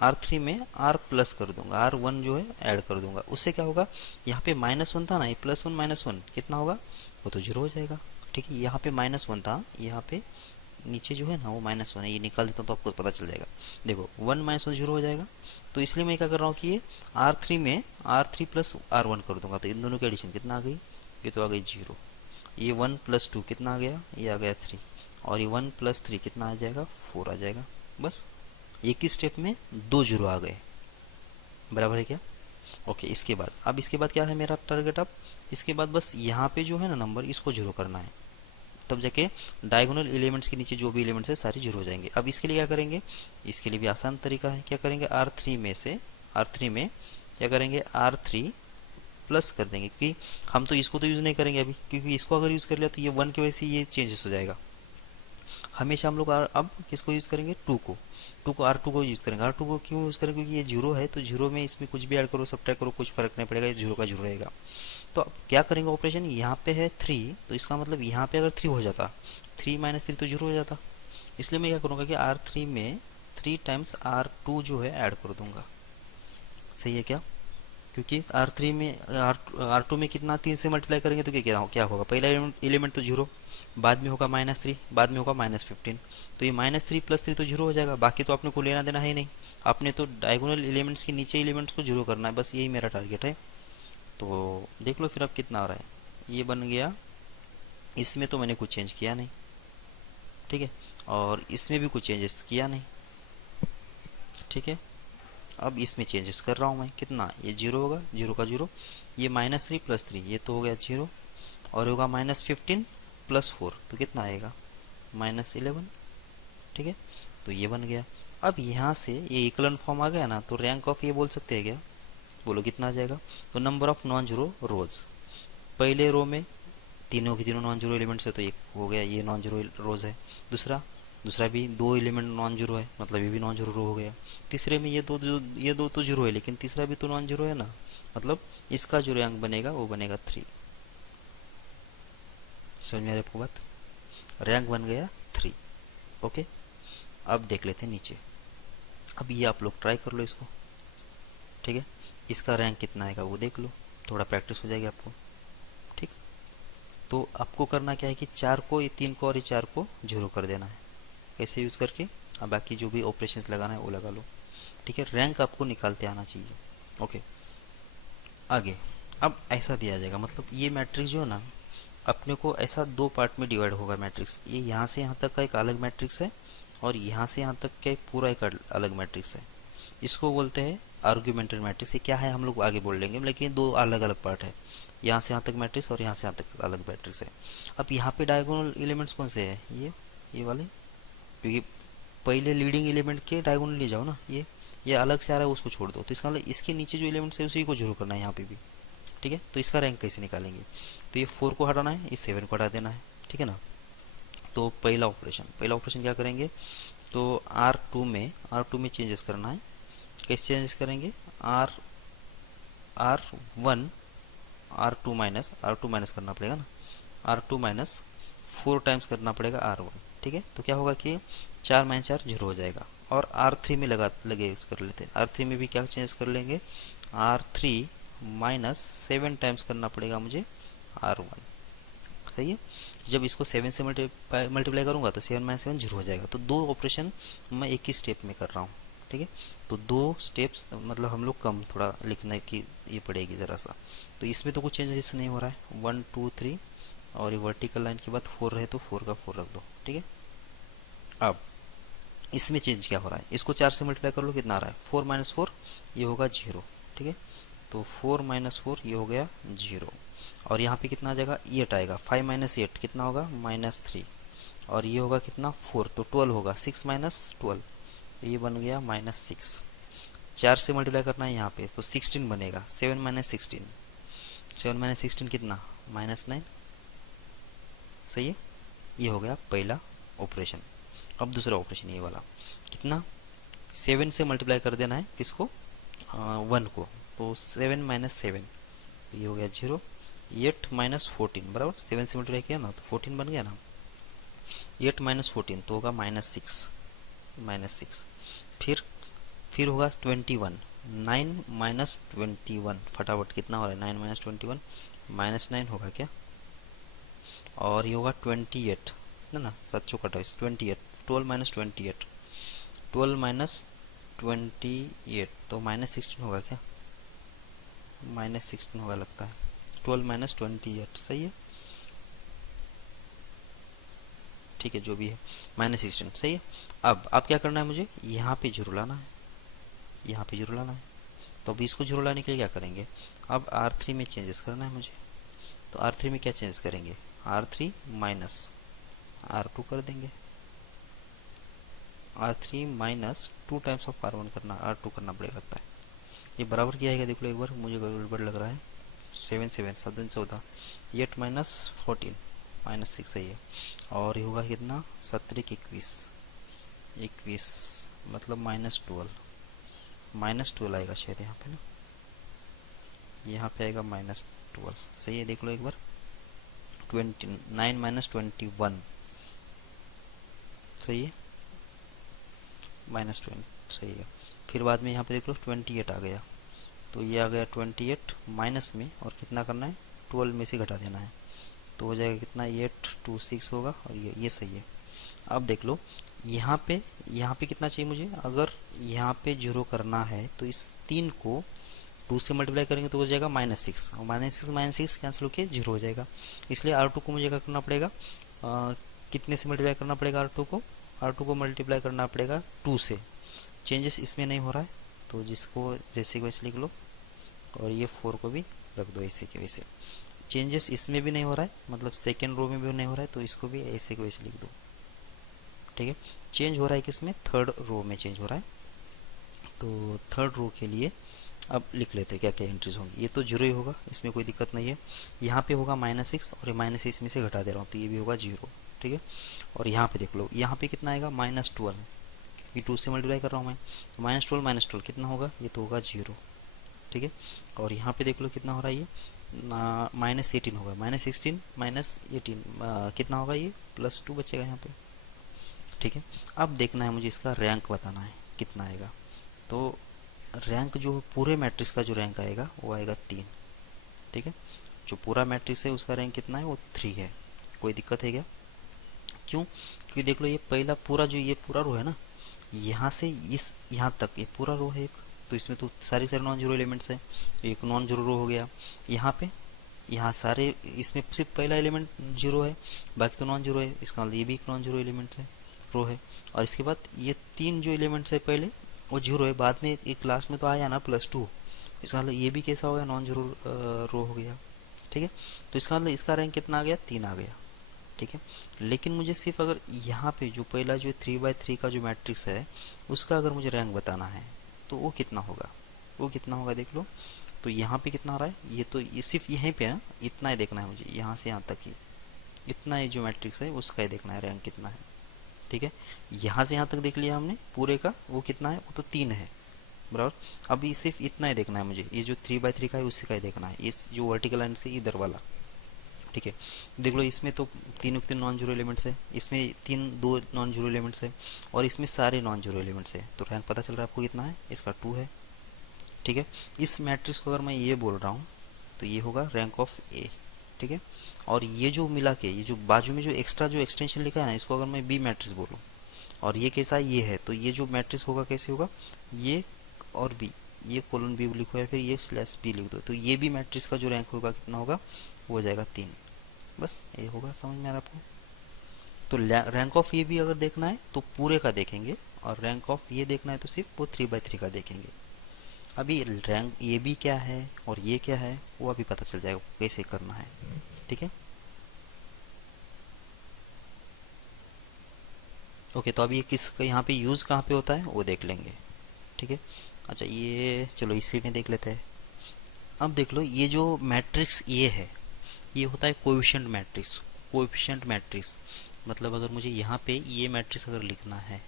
R3 में R प्लस कर दूंगा, R1 जो है ऐड कर दूंगा। उससे क्या होगा, यहाँ पे -1 था ना, ये +1 -1 कितना होगा, वो तो 0 हो जाएगा। ठीक है, यहाँ पे -1 था, यहाँ पे नीचे जो है ना वो -1 है, ये निकाल देता हूँ तो आपको पता चल जाएगा। देखो 1 - 1 0 हो जाएगा। तो इसलिए मैं क्या कर रहा हूँ कि ये R3 में R3 + R1 कर दूंगा। तो इन दोनों की एडिशन कितना आ गई, ये तो आ गई 0। ये 1 + 2 कितना आ गया, ये आ गया 3। और ये 1 + 3 कितना आ जाएगा, 4 आ जाएगा। बस एक ही स्टेप में 2 0 आ गए, बराबर है क्या। ओके, इसके बाद क्या है मेरा टारगेट। अब इसके बाद बस यहाँ पे जो है ना नंबर, इसको 0 करना है। तब जाके डायगोनल एलिमेंट्स के नीचे जो भी एलिमेंट्स है सारे 0 हो जाएंगे। अब इसके लिए क्या करेंगे, इसके लिए भी आसान तरीका है। क्या करेंगे, R3 में क्या करेंगे, R3 प्लस कर देंगे, क्योंकि हम तो इसको तो यूज़ नहीं करेंगे अभी, क्योंकि इसको अगर यूज़ कर लिया तो ये 1 की वजह से ये चेंजेस हो जाएगा। हमेशा हम लोग अब किसको यूज़ करेंगे, 2 को R2 को यूज़ करेंगे। R2 को क्यों यूज़ करेंगे, क्योंकि ये 0 है। तो 0 में इसमें कुछ भी ऐड करो, सब्ट्रैक्ट करो, कुछ फर्क नहीं पड़ेगा, ये 0 का 0 रहेगा। तो अब क्या करेंगे ऑपरेशन, यहाँ पे है 3, तो इसका मतलब यहाँ पे अगर 3 हो जाता, 3 - 3 तो 0 हो जाता। इसलिए मैं क्या करूँगा कि R3 में 3 टाइम्स R2 जो है ऐड कर दूंगा। सही है क्या, क्योंकि R3 में R2 में कितना, 3 से मल्टीप्लाई करेंगे तो क्या होगा, पहला एलिमेंट तो 0, बाद में होगा -3, बाद में होगा -15। तो ये -3 + 3 तो 0 हो जाएगा। बाकी तो आपने को लेना देना है ही नहीं, आपने तो डायगोनल एलिमेंट्स के नीचे एलिमेंट्स को 0 करना है, बस यही मेरा टारगेट है। तो देख लो फिर अब कितना आ रहा है, ये बन गया। इसमें तो मैंने कुछ चेंज किया नहीं, ठीक है, और इसमें भी कुछ चेंजेस किया नहीं, ठीक है। अब इसमें चेंजेस कर रहा हूँ मैं, कितना, ये 0 होगा, 0 का 0, ये -3 + 3 ये तो हो गया 0, और होगा -15 + 4 तो कितना आएगा, -11, ठीक है। तो ये बन गया। अब यहाँ से ये इक्वलन फॉर्म आ गया ना, तो रैंक ऑफ ये बोल सकते हैं क्या, बोलो कितना आ जाएगा। तो नंबर ऑफ नॉन जीरो रोज, पहले रो में तीनों की तीनों नॉन जीरो एलिमेंट्स है, तो एक हो गया, ये नॉन जीरो रोज है। दूसरा भी 2 एलिमेंट नॉन जीरो है, मतलब ये भी नॉन जीरो रो हो गया। तीसरे में ये दो तो जीरो है, लेकिन तीसरा भी तो नॉन जीरो है ना, मतलब इसका जो रैंक बनेगा वो बनेगा 3। समझ में आ रहा है आपको बात, रैंक बन गया 3। ओके, अब देख लेते हैं नीचे। अब ये आप लोग ट्राई कर लो इसको, ठीक है, इसका रैंक कितना आएगा वो देख लो, थोड़ा प्रैक्टिस हो जाएगी आपको, ठीक। तो आपको करना क्या है कि 4 को, ये 3 को और ये 4 को 0 कर देना है, कैसे यूज़ करके। अब बाकी जो भी ऑपरेशंस लगाना है वो लगा लो, ठीक है। रैंक आपको निकालते आना चाहिए। ओके, आगे अब ऐसा दिया जाएगा, मतलब ये मैट्रिक्स जो है ना, अपने को ऐसा 2 पार्ट में डिवाइड होगा मैट्रिक्स। ये यहाँ से यहाँ तक का एक अलग मैट्रिक्स है, और यहाँ से यहाँ तक का पूरा एक अलग मैट्रिक्स है। इसको बोलते हैं आर्ग्यूमेंटेड मैट्रिक्स। ये क्या है हम लोग आगे बोल लेंगे, लेकिन 2 अलग अलग पार्ट है, यहाँ से यहाँ तक मैट्रिक्स और यहाँ से यहाँ तक अलग मैट्रिक्स है। अब यहाँ पे डायगोनल एलिमेंट्स कौन से हैं, ये वाले, क्योंकि पहले लीडिंग एलिमेंट के डायगोनल ले जाओ ना, ये अलग से आ रहा है उसको छोड़ दो। तो इसका मतलब इसके नीचे जो एलिमेंट्स है उसी को 0 करना है यहाँ पे भी, ठीक है। तो इसका रैंक कैसे निकालेंगे, तो ये 4 को हटाना है, इस 7 को हटा देना है, ठीक है ना। तो पहला ऑपरेशन क्या करेंगे, तो R2 में चेंजेस करना है। कैसे चेंजेस करेंगे, R1 R2 माइनस करना पड़ेगा ना, R2 माइनस 4 टाइम्स करना पड़ेगा R1, ठीक है। तो क्या होगा कि 4 - 4 0 हो जाएगा। और R3 में लगे कर लेते हैं। R3 में भी क्या चेंज कर लेंगे, R3 माइनस 7 टाइम्स करना पड़ेगा मुझे R1, सही है। जब इसको 7 से मल्टीप्लाई करूंगा तो 7 - 7 0 हो जाएगा। तो 2 ऑपरेशन मैं एक ही स्टेप में कर रहा हूँ, ठीक है। तो 2 स्टेप्स मतलब हम लोग कम थोड़ा लिखने की ये पड़ेगी ज़रा सा। तो इसमें तो कुछ चेंजेस नहीं हो रहा है, 1 2 3 और ये वर्टिकल लाइन के बाद 4 रहे तो 4 का 4 रख दो, ठीक है। अब इसमें चेंज क्या हो रहा है, इसको 4 से मल्टीप्लाई कर लो, कितना आ रहा है 4 माइनस 4 ये होगा 0, ठीक है। तो 4 माइनस 4 ये हो गया 0 और यहाँ पे कितना आ जाएगा 8 आएगा, 5 माइनस 8 कितना होगा -3 और ये होगा कितना 4 तो 12 होगा, 6 माइनस 12 ये बन गया -6। 4 से मल्टीप्लाई करना है यहाँ पे तो 16 बनेगा, 7 माइनस 16 7 माइनस 16 कितना -9, सही है। ये हो गया पहला ऑपरेशन। अब दूसरा ऑपरेशन ये वाला कितना 7 से मल्टीप्लाई कर देना है किसको 1 को, तो 7 माइनस 7 ये हो गया 0, 8 माइनस 14 बराबर 7 से मल्टीप्लाई किया ना तो 14 बन गया ना, 8 माइनस 14 तो होगा -6 फिर होगा 21, 9 माइनस 21 फटाफट कितना हो रहा है 9 माइनस 21 -9 होगा क्या, और ये होगा 28 ना 7 चौका 28, 12 माइनस 28 12 माइनस 28 तो -16 होगा क्या, -16 होगा लगता है, 12 माइनस 28 सही है, ठीक है जो भी है -16 सही है। अब क्या करना है मुझे यहाँ पे 0 लाना है, यहाँ पे 0 लाना है, तो अब इसको 0 लाने के लिए क्या करेंगे, अब R3 में चेंजेस करना है मुझे, तो R3 में क्या चेंज करेंगे R3 माइनस R2 कर देंगे, R3 minus 2 times of R1 करना R2 करना पड़ेगा लगता है, ये बराबर क्या आएगा देख लो एक बार, मुझे गड़बड़ लग रहा है, 7 7 7 14 8 माइनस 14 -6 सही है, और ये होगा कितना 17 21 मतलब -12 आएगा शायद यहाँ पे ना, यहाँ पे आएगा -12 सही है, देख लो एक बार 29 माइनस 21 सही है -20 सही है। फिर बाद में यहाँ पे देख लो 28 आ गया, तो ये आ गया 28 माइनस में और कितना करना है 12 में से घटा देना है, तो हो जाएगा कितना 826 होगा और ये सही है। अब देख लो यहाँ पे कितना चाहिए मुझे, अगर यहाँ पे 0 करना है तो इस 3 को 2 से मल्टीप्लाई करेंगे तो हो जाएगा -6 और -6 कैंसिल होकर 0 हो जाएगा, इसलिए R2 को मुझे क्या करना पड़ेगा कितने से मल्टीप्लाई करना पड़ेगा R2 को मल्टीप्लाई करना पड़ेगा 2 से, चेंजेस इसमें नहीं हो रहा है तो जिसको जैसे को वैसे लिख लो और ये 4 को भी रख दो ऐसे के वैसे, चेंजेस इसमें भी नहीं हो रहा है मतलब सेकेंड रो में भी नहीं हो रहा है तो इसको भी ऐसे के वैसे लिख दो, ठीक है। चेंज हो रहा है किसमें थर्ड रो में चेंज हो रहा है, तो थर्ड रो के लिए अब लिख लेते हैं क्या क्या एंट्रीज होंगी, ये तो 0 ही होगा इसमें कोई दिक्कत नहीं है, यहाँ पे होगा -6 और ये -6 में से घटा दे रहा हूँ तो ये भी होगा 0, ठीक है। और यहाँ पे देख लो यहाँ पे कितना आएगा -12 क्योंकि 2 से मल्टीप्लाई कर रहा हूँ मैं, -12 कितना होगा ये तो होगा 0, ठीक है। और यहाँ पे देख लो कितना हो रहा है ये -18 होगा, -16 -18 कितना होगा ये +2 बचेगा यहाँ पे, ठीक है। अब देखना है मुझे इसका रैंक बताना है कितना आएगा, तो रैंक जो पूरे मैट्रिक्स का जो रैंक आएगा वो आएगा 3, ठीक है। जो पूरा मैट्रिक्स है उसका रैंक कितना है वो 3 है, कोई दिक्कत है क्या, क्यों, क्योंकि देख लो ये पहला पूरा जो ये पूरा रो है ना यहाँ से इस यहाँ तक ये पूरा रो है एक, तो इसमें तो सारे नॉन जीरो एलिमेंट्स हैं, एक नॉन जीरो रो हो गया, यहाँ पे यहाँ सारे इसमें सिर्फ पहला एलिमेंट 0 है बाकी तो नॉन जीरो है, इसका मतलब ये भी एक नॉन जीरो एलिमेंट है रो है, और इसके बाद ये 3 जो एलिमेंट्स है पहले वो 0 है, बाद में एक लास्ट में तो आया ना +2, इसका मतलब ये भी कैसा हो गया नॉन जीरो रो हो गया, ठीक है। तो इसका मतलब इसका रैंक कितना आ गया 3 आ गया, ठीक है। लेकिन मुझे सिर्फ अगर यहाँ पे जो पहला जो 3×3 का जो मैट्रिक्स है उसका अगर मुझे रैंक बताना है तो वो कितना होगा देख लो, तो यहाँ पे कितना आ रहा है ये तो ये सिर्फ यहीं पे है ना, इतना ही देखना है मुझे यहाँ से यहाँ तक ही, इतना ही जो मैट्रिक्स है उसका ही देखना है रैंक कितना है, ठीक है। यहाँ से यहाँ तक देख लिया हमने पूरे का, वो कितना है वो तो 3 है बराबर, अभी सिर्फ इतना ही देखना है मुझे, ये जो 3×3 का है उसी का ही देखना है, इस जो वर्टिकल लाइन से इधर वाला, ठीक है। देख लो इसमें तो 3 नॉन जीरो एलिमेंट्स है, इसमें 2 नॉन जीरो एलिमेंट्स है और इसमें सारे नॉन जीरो एलिमेंट्स है, तो रैंक पता चल रहा है आपको कितना है, इसका 2 है, ठीक है। इस मैट्रिक्स को अगर मैं ये बोल रहा हूँ तो ये होगा रैंक ऑफ ए, ठीक है। और ये जो मिला के ये जो बाजू में जो एक्स्ट्रा जो एक्सटेंशन लिखा है ना इसको अगर मैं बी मैट्रिक्स बोलूँ और ये कैसा है, ये है, तो ये जो मैट्रिक्स होगा कैसे होगा, ये और बी, ये कोलन बी लिखो या फिर ये स्लैश बी लिख दो, तो ये भी मैट्रिक्स का जो रैंक होगा कितना होगा, वो हो जाएगा 3। बस ये होगा, समझ में आ रहा है आपको। तो रैंक ऑफ ये भी अगर देखना है तो पूरे का देखेंगे, और रैंक ऑफ ये देखना है तो सिर्फ वो 3/3 का देखेंगे। अभी रैंक ये भी क्या है और ये क्या है वो अभी पता चल जाएगा कैसे करना है, ठीक है। ओके, तो अभी किस यहाँ पे यूज़ कहाँ पे होता है वो देख लेंगे, ठीक है। अच्छा, ये चलो इसी में देख लेते हैं। अब देख लो, ये जो मैट्रिक्स ये है, ये होता है कोएफिशिएंट मैट्रिक्स। कोएफिशिएंट मैट्रिक्स मतलब अगर मुझे यहाँ पे ये मैट्रिक्स अगर लिखना है,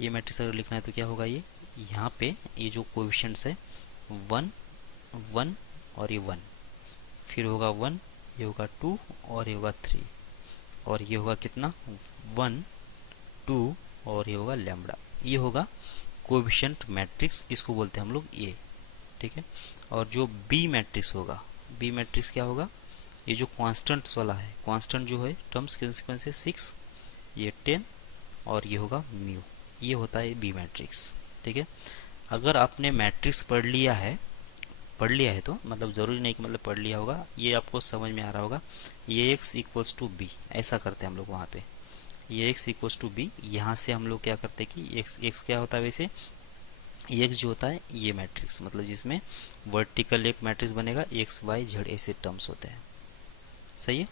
ये मैट्रिक्स अगर लिखना है तो क्या होगा, ये यहाँ पे ये जो कोएफिशिएंट्स है 1 1 और ये 1, फिर होगा 1, ये होगा 2 और ये होगा 3, और ये होगा कितना 1 2 और ये होगा लैम्बडा। ये होगा कोएफिशिएंट मैट्रिक्स, इसको बोलते हैं हम लोग ए, ठीक है। और जो बी मैट्रिक्स होगा, बी मैट्रिक्स क्या होगा, ये जो कांस्टेंट्स वाला है, कांस्टेंट जो है टर्म्स कॉन्सिक्वेंस है 6, ये 10 और ये होगा म्यू, ये होता है बी मैट्रिक्स, ठीक है। अगर आपने मैट्रिक्स पढ़ लिया है तो मतलब ज़रूरी नहीं कि मतलब पढ़ लिया होगा, ये आपको समझ में आ रहा होगा, ये x इक्वल्स टू बी, ऐसा करते हैं हम लोग वहाँ पे, ये x इक्वल्स टू बी। यहाँ से हम लोग क्या करते हैं कि x क्या होता है वैसे, x जो होता है ये मैट्रिक्स, मतलब जिसमें वर्टिकल एक मैट्रिक्स बनेगा, x y z ऐसे टर्म्स होते हैं, सही है।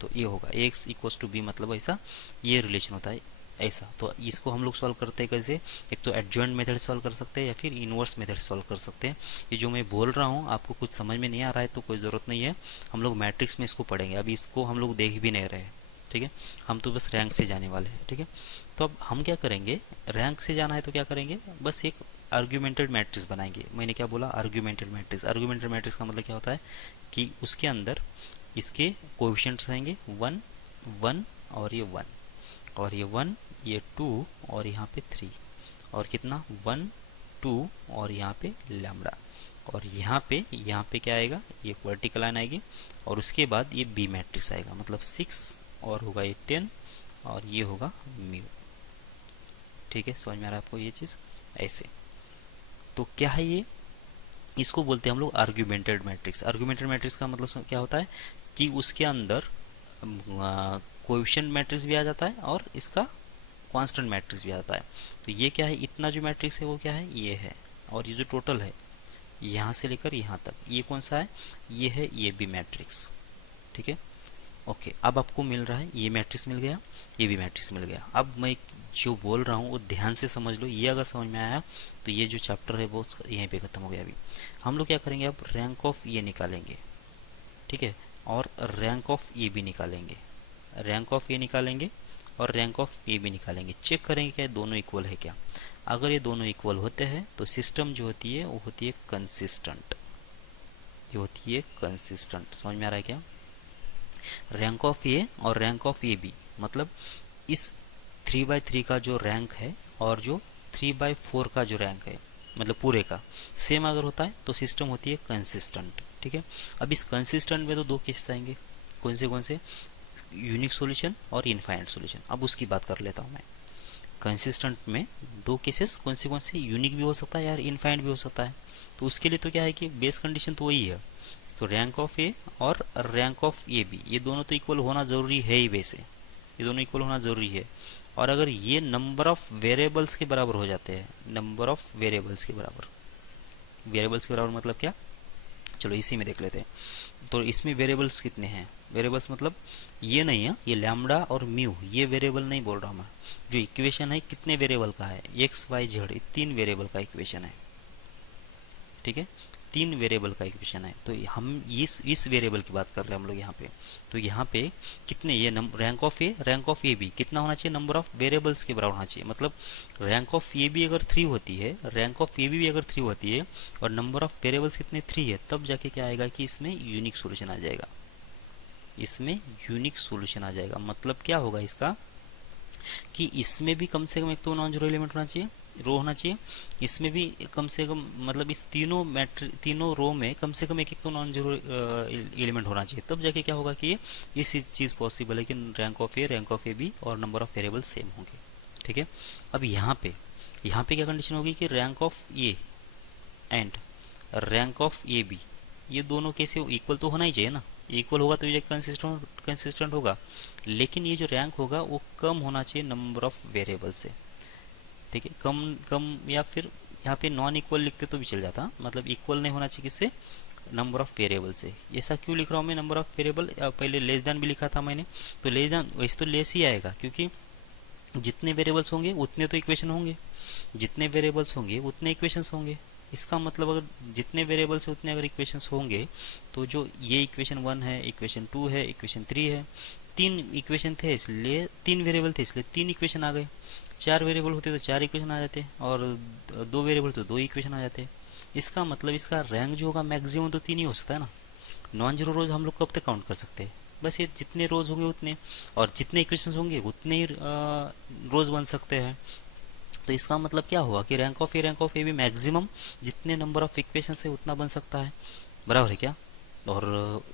तो ये होगा x इक्वल्स टू बी, मतलब ऐसा ये रिलेशन होता है ऐसा। तो इसको हम लोग सॉल्व करते हैं कैसे, एक तो एडजॉइंट मेथड सॉल्व कर सकते हैं या फिर इनवर्स मेथड सॉल्व कर सकते हैं। ये जो मैं बोल रहा हूँ आपको कुछ समझ में नहीं आ रहा है तो कोई ज़रूरत नहीं है, हम लोग मैट्रिक्स में इसको पढ़ेंगे, अभी इसको हम लोग देख भी नहीं रहे, ठीक है। हम तो बस रैंक से जाने वाले हैं, ठीक है। तो अब हम क्या करेंगे, रैंक से जाना है तो क्या करेंगे, बस एक आर्ग्यूमेंटेड मैट्रिक्स बनाएंगे। मैंने क्या बोला, आर्ग्यूमेंटेड मैट्रिक्स। आर्ग्यूमेंटेड मैट्रिक्स का मतलब क्या होता है कि उसके अंदर इसके कोएफिशिएंट्स रहेंगे 1 1 और ये 1 और ये 1 ये 2 और यहाँ पे 3 और कितना 1 2 और यहाँ पे लैम्बडा, और यहाँ पे क्या आएगा, ये वर्टिकल लाइन आएगी और उसके बाद ये बी मैट्रिक्स आएगा, मतलब 6 और होगा ये 10 और ये होगा म्यू, ठीक है। समझ में आ रहा है आपको ये चीज़ ऐसे। तो क्या है ये, इसको बोलते हैं हम लोग आर्ग्यूमेंटेड मैट्रिक्स। आर्ग्यूमेंटेड मैट्रिक्स का मतलब क्या होता है कि उसके अंदर कोएफिशिएंट मैट्रिक्स भी आ जाता है और इसका कांस्टेंट मैट्रिक्स भी आता है। तो ये क्या है, इतना जो मैट्रिक्स है वो क्या है, ये है, और ये जो टोटल है यहाँ से लेकर यहाँ तक, ये कौन सा है, ये है ये बी मैट्रिक्स, ठीक है। ओके, अब आपको मिल रहा है, ये मैट्रिक्स मिल गया, ये भी मैट्रिक्स मिल गया। अब मैं जो बोल रहा हूँ वो ध्यान से समझ लो, ये अगर समझ में आया तो ये जो चैप्टर है वो यहीं पे ख़त्म हो गया। अभी हम लोग क्या करेंगे, अब रैंक ऑफ ये निकालेंगे, ठीक है, और रैंक ऑफ ए भी निकालेंगे, रैंक ऑफ ए निकालेंगे और रैंक ऑफ ए भी निकालेंगे। चेक करेंगे क्या दोनों इक्वल है क्या। अगर ये दोनों इक्वल होते हैं तो सिस्टम जो होती है वो होती है कंसिस्टेंट, ये होती है कंसिस्टेंट। समझ में आ रहा है क्या, रैंक ऑफ ए और रैंक ऑफ ए बी, मतलब इस 3/3 का जो रैंक है और जो 3/4 का जो रैंक है, मतलब पूरे का सेम अगर होता है तो सिस्टम होती है कंसिस्टेंट, ठीक है। अब इस कंसिस्टेंट में तो दो केसेस आएंगे, कौन से, यूनिक सॉल्यूशन और इनफाइनाइट सॉल्यूशन। अब उसकी बात कर लेता हूँ मैं। कंसिस्टेंट में दो केसेस कौन से, यूनिक भी हो सकता है यार, इनफाइनाइट भी हो सकता है। तो उसके लिए तो क्या है कि बेस कंडीशन तो वही है, तो रैंक ऑफ ए और रैंक ऑफ ए बी ये दोनों तो इक्वल होना ज़रूरी है ही, वैसे ये दोनों इक्वल होना ज़रूरी है। और अगर ये नंबर ऑफ वेरिएबल्स के बराबर हो जाते हैं, नंबर ऑफ वेरिएबल्स के बराबर, वेरिएबल्स के बराबर मतलब क्या, चलो इसी में देख लेते हैं। तो इसमें वेरिएबल्स कितने हैं, वेरिएबल्स मतलब ये नहीं है, ये लैम्बडा और म्यू ये वेरिएबल नहीं बोल रहा मैं, जो इक्वेशन है कितने वेरिएबल का है, एक्स वाई जेड, 3 वेरिएबल का इक्वेशन है, ठीक है, 3 वेरिएबल का इक्वेशन है। तो हम इस वेरिएबल की बात कर रहे हैं हम लोग यहाँ पे। तो यहाँ पे कितने, ये रैंक ऑफ ए बी कितना होना चाहिए, नंबर ऑफ वेरिएबल्स के बराबर होना चाहिए। मतलब रैंक ऑफ ए बी अगर 3 होती है, रैंक ऑफ ए बी भी अगर 3 होती है और नंबर ऑफ वेरिएबल्स कितने 3 है, तब जाके क्या आएगा कि इसमें यूनिक सोल्यूशन आ जाएगा, इसमें यूनिक सोल्यूशन आ जाएगा। मतलब क्या होगा इसका कि इसमें भी कम से कम एक तो नॉन जीरो एलिमेंट होना चाहिए, रो होना चाहिए, इसमें भी कम से कम, मतलब इस तीनों रो में कम से कम एक तो नॉन जीरो एलिमेंट होना चाहिए। तब जाके क्या होगा कि ये चीज़ पॉसिबल है कि रैंक ऑफ ए बी और नंबर ऑफ वेरिएबल सेम होंगे। ठीक है। अब यहाँ पे क्या कंडीशन होगी कि rank of A and rank of A B, ये दोनों कैसे इक्वल तो होना ही चाहिए ना, इक्वल होगा तो ये कंसिस्टेंट होगा। लेकिन ये जो रैंक होगा वो कम होना चाहिए नंबर ऑफ वेरिएबल से, ठीक है। कम कम, या फिर यहाँ पे नॉन इक्वल लिखते तो भी चल जाता, मतलब इक्वल नहीं होना चाहिए किससे, नंबर ऑफ वेरिएबल से। ऐसा क्यों लिख रहा हूँ मैं नंबर ऑफ वेरिएबल, पहले लेस देन भी लिखा था मैंने, तो लेस देन वैसे तो लेस ही आएगा, क्योंकि जितने वेरिएबल्स होंगे उतने तो इक्वेशन होंगे, जितने वेरिएबल्स होंगे उतने इक्वेशंस होंगे। इसका मतलब अगर जितने वेरिएबल्स है उतने अगर इक्वेशंस होंगे, तो जो ये इक्वेशन 1 है, इक्वेशन 2 है, इक्वेशन 3 है, तीन इक्वेशन थे इसलिए, तीन वेरिएबल थे इसलिए तीन इक्वेशन आ गए। चार वेरिएबल होते तो चार इक्वेशन आ जाते, और दो वेरिएबल तो दो इक्वेशन आ जाते। इसका मतलब इसका रैंक जो होगा मैक्सिमम तो तीन ही हो सकता है ना। नॉन जीरो रोज हम लोग कब तक काउंट कर सकते हैं, बस ये जितने रोज होंगे उतने, और जितने इक्वेशंस होंगे उतने ही रोज बन सकते हैं। तो इसका मतलब क्या हुआ कि रैंक ऑफ ए भी मैक्सिमम जितने नंबर ऑफ इक्वेशन है उतना बन सकता है, बराबर है क्या। और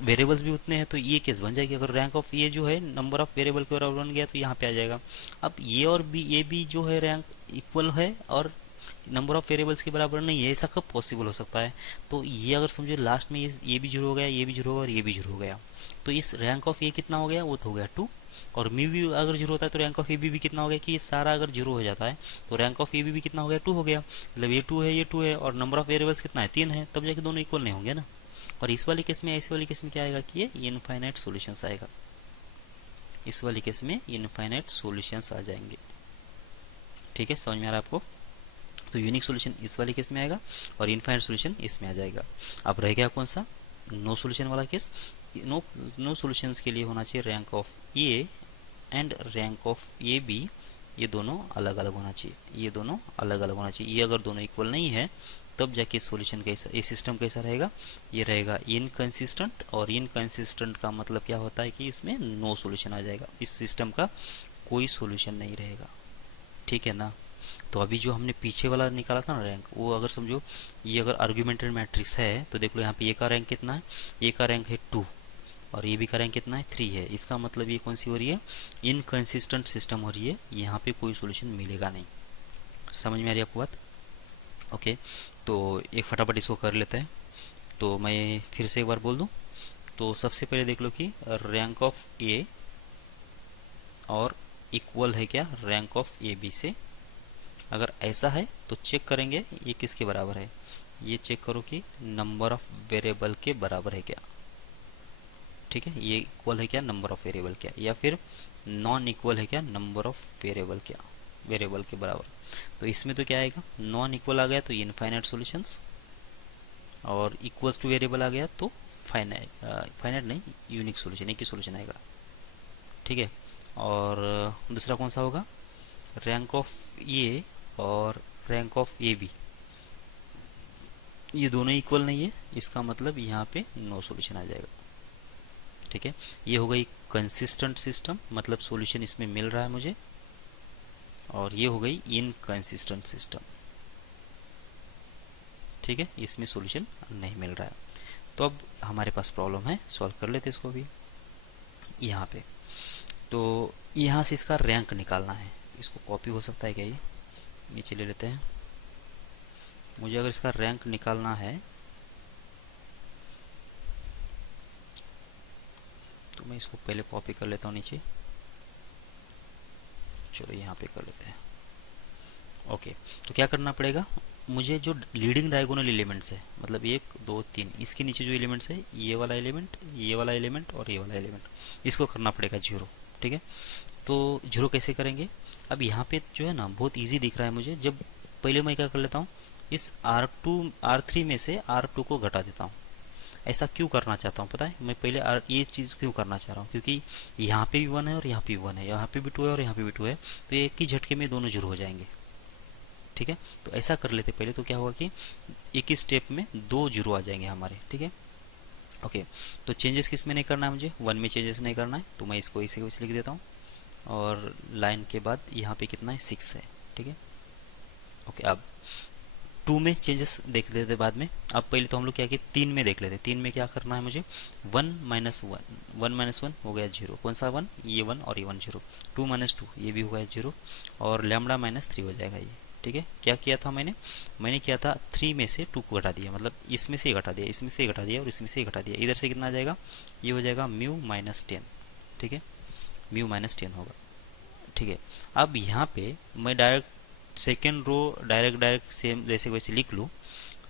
वेरिएबल्स भी उतने हैं, तो ये केस बन जाएगी। अगर रैंक ऑफ ए जो है नंबर ऑफ वेरिएबल के बराबर बन गया तो यहाँ पे आ जाएगा। अब ये और बी, ये भी जो है रैंक इक्वल है और नंबर ऑफ वेरिएबल्स के बराबर नहीं है, ऐसा कब पॉसिबल हो सकता है। तो ये अगर समझो लास्ट में ये भी जीरो हो गया, ये भी जीरो हो गया और ये भी जीरो हो गया, तो इस रैंक ऑफ ए कितना हो गया, वो तो हो गया 2। और मी भी अगर जीरो होता है तो रैंक ऑफ ए बी भी कितना हो गया, कि ये सारा अगर जीरो हो जाता है तो रैंक ऑफ ए बी भी कितना हो गया, 2 हो गया। मतलब ये 2 है, ये 2 है, और नंबर ऑफ वेरिएबल्स कितना है, 3 है, तब जाके दोनों इक्वल नहीं होंगे ना। और इस वाली केस में, इस वाली केस में क्या आएगा कि ये इनफाइनाइट सॉल्यूशंस आएगा, इस वाली केस में इनफाइनाइट सॉल्यूशंस आ जाएंगे, ठीक है। समझ में आ रहा है आपको। तो यूनिक सॉल्यूशन इस वाले केस में आएगा और इनफाइनाइट सॉल्यूशन इसमें आ जाएगा। अब रह गया कौन सा, नो सॉल्यूशन वाला केस। नो सॉल्यूशंस के लिए होना चाहिए rank of A and rank of A B, ये दोनों अलग अलग होना चाहिए, ये दोनों अलग अलग होना चाहिए। ये अगर दोनों इक्वल नहीं है तब जाके सॉल्यूशन कैसा, ये सिस्टम कैसा रहेगा, ये रहेगा इनकंसिस्टेंट। और इनकंसिस्टेंट का मतलब क्या होता है कि इसमें नो सॉल्यूशन आ जाएगा, इस सिस्टम का कोई सॉल्यूशन नहीं रहेगा, ठीक है ना। तो अभी जो हमने पीछे वाला निकाला था ना रैंक, वो अगर समझो ये अगर आर्गुमेंटेड मैट्रिक्स है तो देख लो यहाँ पे ए का रैंक कितना है, ए का रैंक है 2 और ये भी का रैंक कितना है 3 है। इसका मतलब ये कौन सी हो रही है, इनकंसिस्टेंट सिस्टम हो रही है, यहाँ पे कोई सॉल्यूशन मिलेगा नहीं। समझ में आ रही है आपको बात, ओके। तो एक फटाफट इसको कर लेते हैं। तो मैं फिर से एक बार बोल दूं, तो सबसे पहले देख लो कि रैंक ऑफ ए और इक्वल है क्या रैंक ऑफ ए बी से। अगर ऐसा है तो चेक करेंगे ये किसके बराबर है, ये चेक करो कि नंबर ऑफ वेरिएबल के बराबर है क्या, ठीक है। ये इक्वल है क्या नंबर ऑफ वेरिएबल क्या, या फिर नॉन इक्वल है क्या नंबर ऑफ वेरिएबल क्या, वेरिएबल के बराबर। तो इसमें तो क्या आएगा, नॉन इक्वल आ गया तो इनफाइनाइट सॉल्यूशंस, और इक्वल्स टू वेरिएबल आ गया तो फाइनाइट नहीं, यूनिक सॉल्यूशन, एक ही सॉल्यूशन आएगा, ठीक है। और दूसरा कौन सा होगा, रैंक ऑफ ए और रैंक ऑफ ए बी, ये दोनों इक्वल नहीं है, इसका मतलब यहाँ पे नो सॉल्यूशन आ जाएगा, ठीक है। ये हो गई कंसिस्टेंट सिस्टम, मतलब सॉल्यूशन इसमें मिल रहा है मुझे, और ये हो गई इनकंसिस्टेंट सिस्टम, ठीक है, इसमें सॉल्यूशन नहीं मिल रहा है। तो अब हमारे पास प्रॉब्लम है, सॉल्व कर लेते इसको भी यहाँ पे। तो यहाँ से इसका रैंक निकालना है, इसको कॉपी हो सकता है क्या, ये नीचे ले लेते हैं। मुझे अगर इसका रैंक निकालना है तो मैं इसको पहले कॉपी कर लेता हूँ नीचे, चलो यहाँ पे कर लेते हैं, ओके। तो क्या करना पड़ेगा, मुझे जो लीडिंग डायगोनल एलिमेंट्स है, मतलब 1 2 3, इसके नीचे जो एलिमेंट्स है, ये वाला एलिमेंट, ये वाला एलिमेंट और ये वाला एलिमेंट, इसको करना पड़ेगा 0, ठीक है। तो 0 कैसे करेंगे, अब यहाँ पे जो है ना बहुत इजी दिख रहा है मुझे। जब पहले मैं क्या कर लेता हूँ, इस R3 में से R2 को घटा देता हूँ। ऐसा क्यों करना चाहता हूँ पता है, मैं पहले ये चीज़ क्यों करना चाह रहा हूँ, क्योंकि यहाँ पे भी 1 है और यहाँ पे भी 1 है, यहाँ पे भी 2 है और यहाँ पे भी 2 है, तो ये एक ही झटके में दोनों 0 हो जाएंगे, ठीक है। तो ऐसा कर लेते पहले, तो क्या होगा कि एक ही स्टेप में 2 0 आ जाएंगे हमारे, ठीक है, ओके। तो चेंजेस किस में नहीं करना है मुझे, 1 में चेंजेस नहीं करना है, तो मैं इसको इसे लिख देता हूँ, और लाइन के बाद यहाँ पे कितना है 6 है, ठीक है, ओके। अब टू में चेंजेस देख लेते बाद में। अब पहले तो हम लोग क्या किए, तीन में देख लेते। तीन में क्या करना है मुझे, वन माइनस वन हो गया जीरो। कौन सा वन, ये वन और ये one zero. Two minus two, ये भी हो गया जीरो। और लैम्बडा माइनस थ्री हो जाएगा ये। ठीक है, क्या किया था मैंने किया था थ्री में से टू को घटा दिया, मतलब इसमें से घटा दिया, इसमें से घटा दिया और इसमें से घटा दिया। इधर से कितना आ जाएगा, ये हो जाएगा म्यू माइनस 10। ठीक है, म्यू माइनस 10 होगा। ठीक है, अब यहाँ पे मैं direct second row direct same जैसे वैसे लिख लूँ,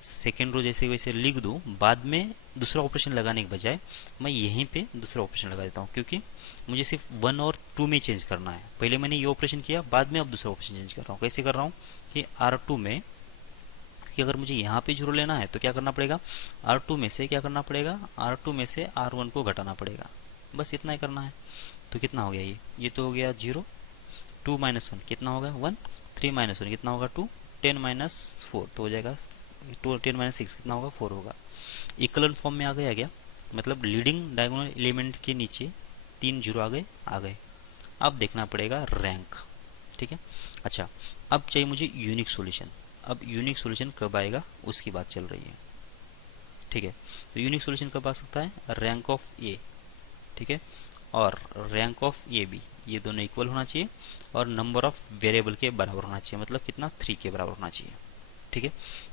सेकेंड रो जैसे वैसे लिख दूँ। बाद में दूसरा ऑपरेशन लगाने के बजाय मैं यहीं पे दूसरा ऑपरेशन लगा देता हूँ, क्योंकि मुझे सिर्फ वन और टू में चेंज करना है। पहले मैंने ये ऑपरेशन किया, बाद में अब दूसरा ऑपरेशन चेंज कर रहा हूँ। कैसे कर रहा हूँ कि R2 में, कि अगर मुझे यहाँ पे जीरो लेना है तो क्या करना पड़ेगा, R2 में से क्या करना पड़ेगा, R2 में से R1 को घटाना पड़ेगा। बस इतना ही करना है। तो कितना हो गया, ये तो हो गया जीरो। टू माइनस वन कितना होगा, वन। थ्री माइनस वन कितना होगा, टू। 10 माइनस फोर तो हो जाएगा टू। 10 माइनस सिक्स कितना होगा, फोर होगा। इक्वलेंट फॉर्म में आ गया क्या, मतलब लीडिंग डायगोनल एलिमेंट के नीचे तीन जीरो आ गए। अब देखना पड़ेगा रैंक। ठीक है, अच्छा अब चाहिए मुझे यूनिक सॉल्यूशन। अब यूनिक सॉल्यूशन कब आएगा उसकी बात चल रही है। ठीक है, तो यूनिक सॉल्यूशन कब आ सकता है, रैंक ऑफ ए। ठीक है, और रैंक ऑफ ए बी, ये दोनों इक्वल होना चाहिए और नंबर ऑफ वेरिएबल के बराबर होना चाहिए, मतलब कितना, 3 के बराबर होना चाहिए। ठीक है,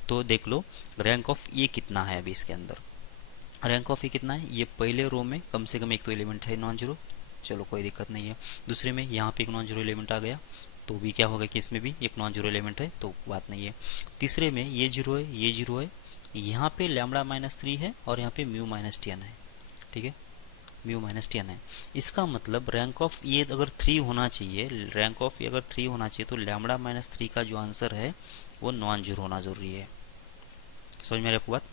तो देख लो रैंक ऑफ ए कितना है अभी इसके अंदर। रैंक ऑफ ए कितना है, ये पहले रो में कम से कम एक तो एलिमेंट है नॉन जीरो, चलो कोई दिक्कत नहीं है। दूसरे में यहाँ पे एक नॉन जीरो एलिमेंट आ गया, तो भी क्या होगा कि इसमें भी एक नॉन जीरो एलिमेंट है, तो बात नहीं है। तीसरे में ये जीरो है, ये जीरो है, यहाँ पे लैम्बडा माइनस 3 है और यहाँ पे म्यू माइनस 10 है। ठीक है, म्यू माइनस 10 है। इसका मतलब रैंक ऑफ ये अगर 3 होना चाहिए, रैंक ऑफ ये अगर 3 होना चाहिए, तो लैम्बडा माइनस 3 का जो आंसर है वो नॉन जीरो होना जरूरी है। समझ में आ रही आपको बात।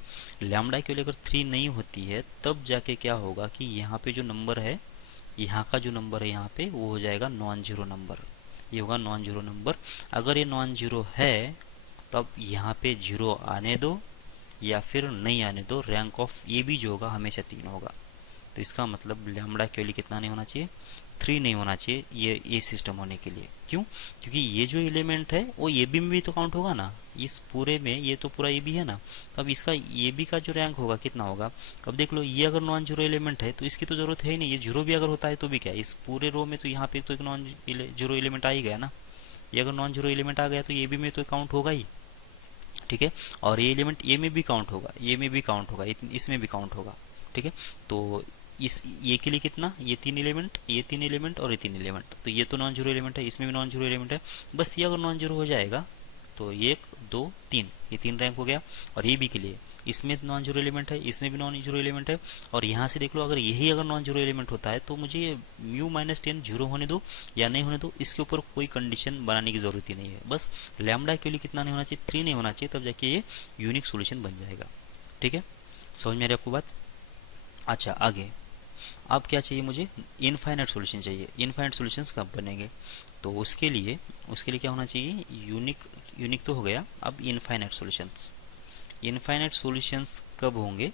लैम्बडा के लिए अगर 3 नहीं होती है तब जाके क्या होगा कि यहाँ पे जो नंबर है, यहाँ का जो नंबर है यहाँ पे, वो हो जाएगा नॉन जीरो नंबर। ये होगा नॉन जीरो नंबर। अगर ये नॉन जीरो है तब यहाँ पे जीरो आने दो या फिर नहीं आने दो, रैंक ऑफ ये भी जो होगा हमेशा 3 होगा। तो इसका मतलब लैम्बडा के लिए कितना नहीं होना चाहिए, 3 नहीं होना चाहिए ये सिस्टम होने के लिए। क्यों, क्योंकि ये जो एलिमेंट है वो ए बी में भी तो काउंट होगा ना, इस पूरे में ये तो पूरा ए बी है ना। तो अब इसका ए बी का जो रैंक होगा कितना होगा। अब देख लो, ये अगर नॉन जीरो एलिमेंट है तो इसकी तो जरूरत है ही नहीं, ये जीरो भी अगर होता है तो भी क्या, इस पूरे रो में तो यहाँ पे तो एक नॉन जीरो एलिमेंट आ ही गया ना। ये अगर नॉन जीरो एलिमेंट आ गया तो ए बी में तो काउंट होगा ही। ठीक है, और ये एलिमेंट ए में भी काउंट होगा, ए में भी काउंट होगा, इसमें भी काउंट होगा। ठीक है, तो इस ये के लिए कितना, ये 3 एलिमेंट, ये 3 एलिमेंट और ये 3 एलिमेंट, तो ये तो नॉन जीरो एलिमेंट है, इसमें भी नॉन जीरो एलिमेंट है। बस ये अगर नॉन जीरो हो जाएगा तो 1 2 3, ये 3 रैंक हो गया। और ये भी के लिए इसमें नॉन जीरो एलिमेंट है, इसमें भी नॉन जीरो एलिमेंट है। और यहाँ से देख लो, अगर यही अगर नॉन जीरो एलिमेंट होता है तो मुझे ये म्यू माइनस 10 जीरो होने दो या नहीं होने दो, इसके ऊपर कोई कंडीशन बनाने की जरूरत ही नहीं है। बस लैम्बडा के लिए कितना नहीं होना चाहिए, 3 नहीं होना चाहिए, तब जाके ये यूनिक सोल्यूशन बन जाएगा। ठीक है, समझ में आ रही आपको बात। अच्छा आगे, अब क्या चाहिए मुझे, इनफाइनाइट सॉल्यूशन चाहिए। इनफाइनाइट सॉल्यूशंस कब बनेंगे, तो उसके लिए क्या होना चाहिए, यूनिक तो हो गया, अब इनफाइनाइट सॉल्यूशंस। इनफाइनाइट सॉल्यूशंस कब होंगे,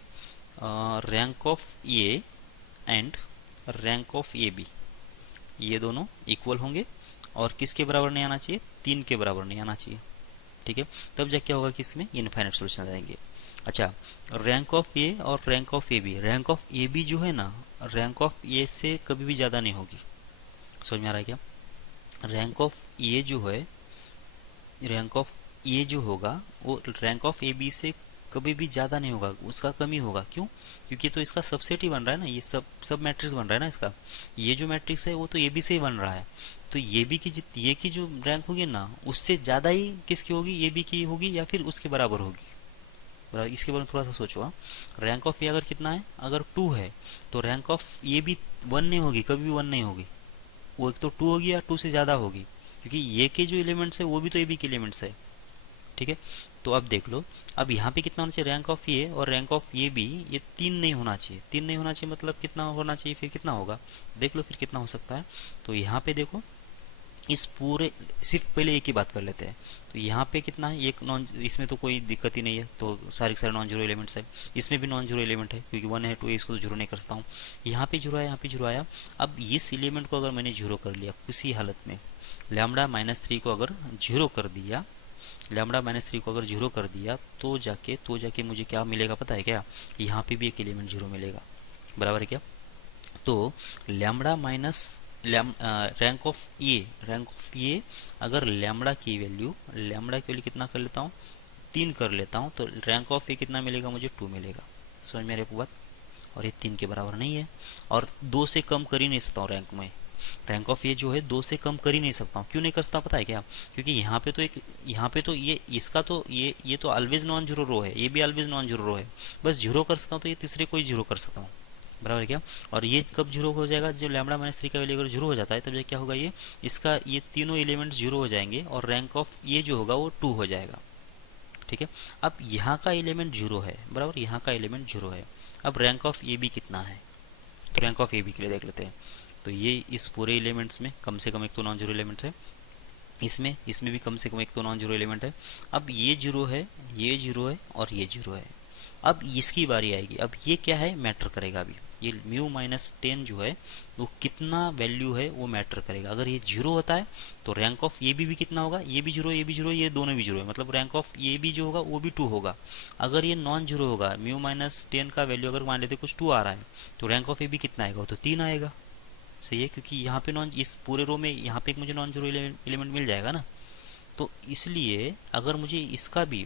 rank of A and rank of A B, ये दोनों इक्वल होंगे और किसके बराबर नहीं आना चाहिए, 3 के बराबर नहीं आना चाहिए। ठीक है, तब जाके क्या होगा कि इसमें इनफाइनाइट सॉल्यूशन आएंगे। अच्छा, रैंक ऑफ ए और rank of A B, rank of A B जो है ना, रैंक ऑफ ए से कभी भी ज़्यादा नहीं होगी। समझ में आ रहा है क्या, रैंक ऑफ ए जो है, रैंक ऑफ ए जो होगा वो रैंक ऑफ ए बी से कभी भी ज़्यादा नहीं होगा, उसका कमी होगा। क्यों, क्योंकि तो इसका सबसेट ही बन रहा है ना, ये सब मैट्रिक्स बन रहा है ना इसका। ये जो मैट्रिक्स है वो तो ए बी से ही बन रहा है, तो ये बी की ये की जो रैंक होगी ना, उससे ज़्यादा ही किसकी होगी, ए बी की होगी या फिर उसके बराबर होगी। इसके बारे में थोड़ा सा सोचो। रैंक ऑफ ए अगर कितना है, अगर 2 है तो रैंक ऑफ ए भी 1 नहीं होगी, कभी भी 1 नहीं होगी, वो एक तो 2 होगी या 2 से ज़्यादा होगी, क्योंकि ये के जो एलिमेंट्स है वो भी तो ए बी के एलिमेंट्स है। ठीक है, तो अब देख लो, अब यहाँ पे कितना होना चाहिए, रैंक ऑफ ए और रैंक ऑफ ए बी, ये 3 नहीं होना चाहिए। 3 नहीं होना चाहिए मतलब कितना होना चाहिए, फिर कितना होगा, देख लो फिर कितना हो सकता है। तो यहाँ पे देखो, इस पूरे सिर्फ पहले एक ही बात कर लेते हैं। तो यहाँ पे कितना है, एक नॉन, इसमें तो कोई दिक्कत ही नहीं है, तो सारे के सारे नॉन जीरो एलिमेंट्स है। इसमें भी नॉन जीरो एलिमेंट है क्योंकि 1 है 2 है, इसको तो जीरो नहीं कर सकता हूँ। यहाँ पे जीरो आया, यहाँ पे जीरो आया। अब इस एलिमेंट को अगर मैंने जीरो कर लिया किसी हालत में, लैम्बडा माइनस 3 को अगर जीरो कर दिया, लैम्बडा माइनस 3 को अगर जीरो कर दिया तो जाके मुझे क्या मिलेगा पता है क्या, यहाँ पे भी एक एलिमेंट जीरो मिलेगा, बराबर है क्या। तो लैम्बडा माइनस रैंक ऑफ ए अगर लैम्बडा की वैल्यू कितना कर लेता हूँ, 3 कर लेता हूँ, तो रैंक ऑफ ए कितना मिलेगा मुझे, 2 मिलेगा। समझ में आ रही है बात। और ये 3 के बराबर नहीं है, और 2 से कम कर ही नहीं सकता हूँ रैंक में। रैंक ऑफ ए जो है 2 से कम कर ही नहीं सकता हूँ। क्यों नहीं कर सकता पता है क्या, क्योंकि यहाँ पे तो ये इसका तो ये तो ऑलवेज नॉन जीरो रो है, ये भी ऑलवेज नॉन जीरो रो है, बस जीरो कर सकता हूँ तो ये तीसरे को ही जीरो कर सकता हूँ, बराबर है क्या। और ये कब जीरो हो जाएगा, जो लैम्बडा माइनस 3 का वैल्यू अगर जीरो हो जाता है तब क्या होगा, ये तीनों एलिमेंट जीरो हो जाएंगे और रैंक ऑफ ये जो होगा वो 2 हो जाएगा। ठीक है, अब यहाँ का एलिमेंट जीरो है, बराबर, यहाँ का एलिमेंट जीरो है। अब रैंक ऑफ ए बी कितना है, तो रैंक ऑफ ए बी के लिए देख लेते हैं। तो ये इस पूरे एलिमेंट्स में कम से कम एक तो नॉन जीरो एलिमेंट्स है, इसमें भी कम से कम एक तो नॉन जीरो एलिमेंट है। अब ये जीरो है, ये जीरो है और ये जीरो है। अब इसकी बारी आएगी, अब ये क्या है, मैटर करेगा। अभी ये म्यू माइनस 10 जो है वो कितना वैल्यू है वो मैटर करेगा। अगर ये जीरो होता है तो रैंक ऑफ ये भी कितना होगा, ये भी जीरो, ये भी जीरो, ये दोनों भी जीरो है, मतलब रैंक ऑफ ये भी जो होगा वो भी 2 होगा। अगर ये नॉन जीरो होगा, म्यू माइनस 10 का वैल्यू अगर मान लेते कुछ 2 आ रहा है, तो रैंक ऑफ ए भी कितना आएगा, तो 3 आएगा। सही है, क्योंकि यहाँ पे इस पूरे रो में यहाँ पे एक मुझे नॉन जीरो एलिमेंट मिल जाएगा ना। तो इसलिए अगर मुझे इसका भी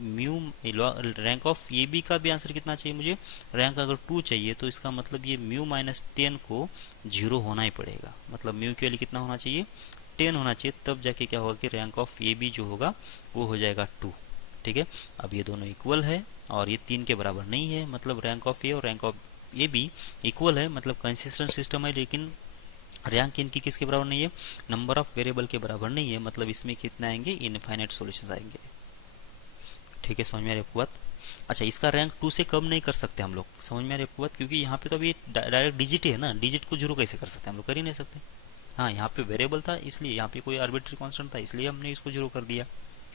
म्यू रैंक ऑफ ए बी का भी आंसर कितना चाहिए मुझे, रैंक अगर 2 चाहिए, तो इसका मतलब ये म्यू माइनस 10 को जीरो होना ही पड़ेगा। मतलब म्यू के लिए कितना होना चाहिए, 10 होना चाहिए, तब जाके क्या होगा कि रैंक ऑफ ए बी जो होगा वो हो जाएगा 2। ठीक है, अब ये दोनों इक्वल है और ये 3 के बराबर नहीं है, मतलब रैंक ऑफ ए और rank of A B equal है, मतलब कंसिस्टेंट सिस्टम है, लेकिन रैंक इनकी किसके बराबर नहीं है, नंबर ऑफ वेरिएबल के बराबर नहीं है। मतलब इसमें कितना आएंगे, इनफाइनाइट सॉल्यूशंस आएंगे। ठीक है, समझ में आ रही है आपको बात। अच्छा, इसका रैंक 2 से कम नहीं कर सकते हम लोग, समझ में आ रही है आपको बात, क्योंकि यहाँ पे तो अभी डायरेक्ट डिजिट है ना, डिजिट को जीरो कैसे कर सकते हैं हम लोग, कर ही नहीं सकते। हाँ, यहाँ पे वेरिएबल था इसलिए, यहाँ पे कोई आर्बिट्री कांस्टेंट था इसलिए हमने इसको जीरो कर दिया।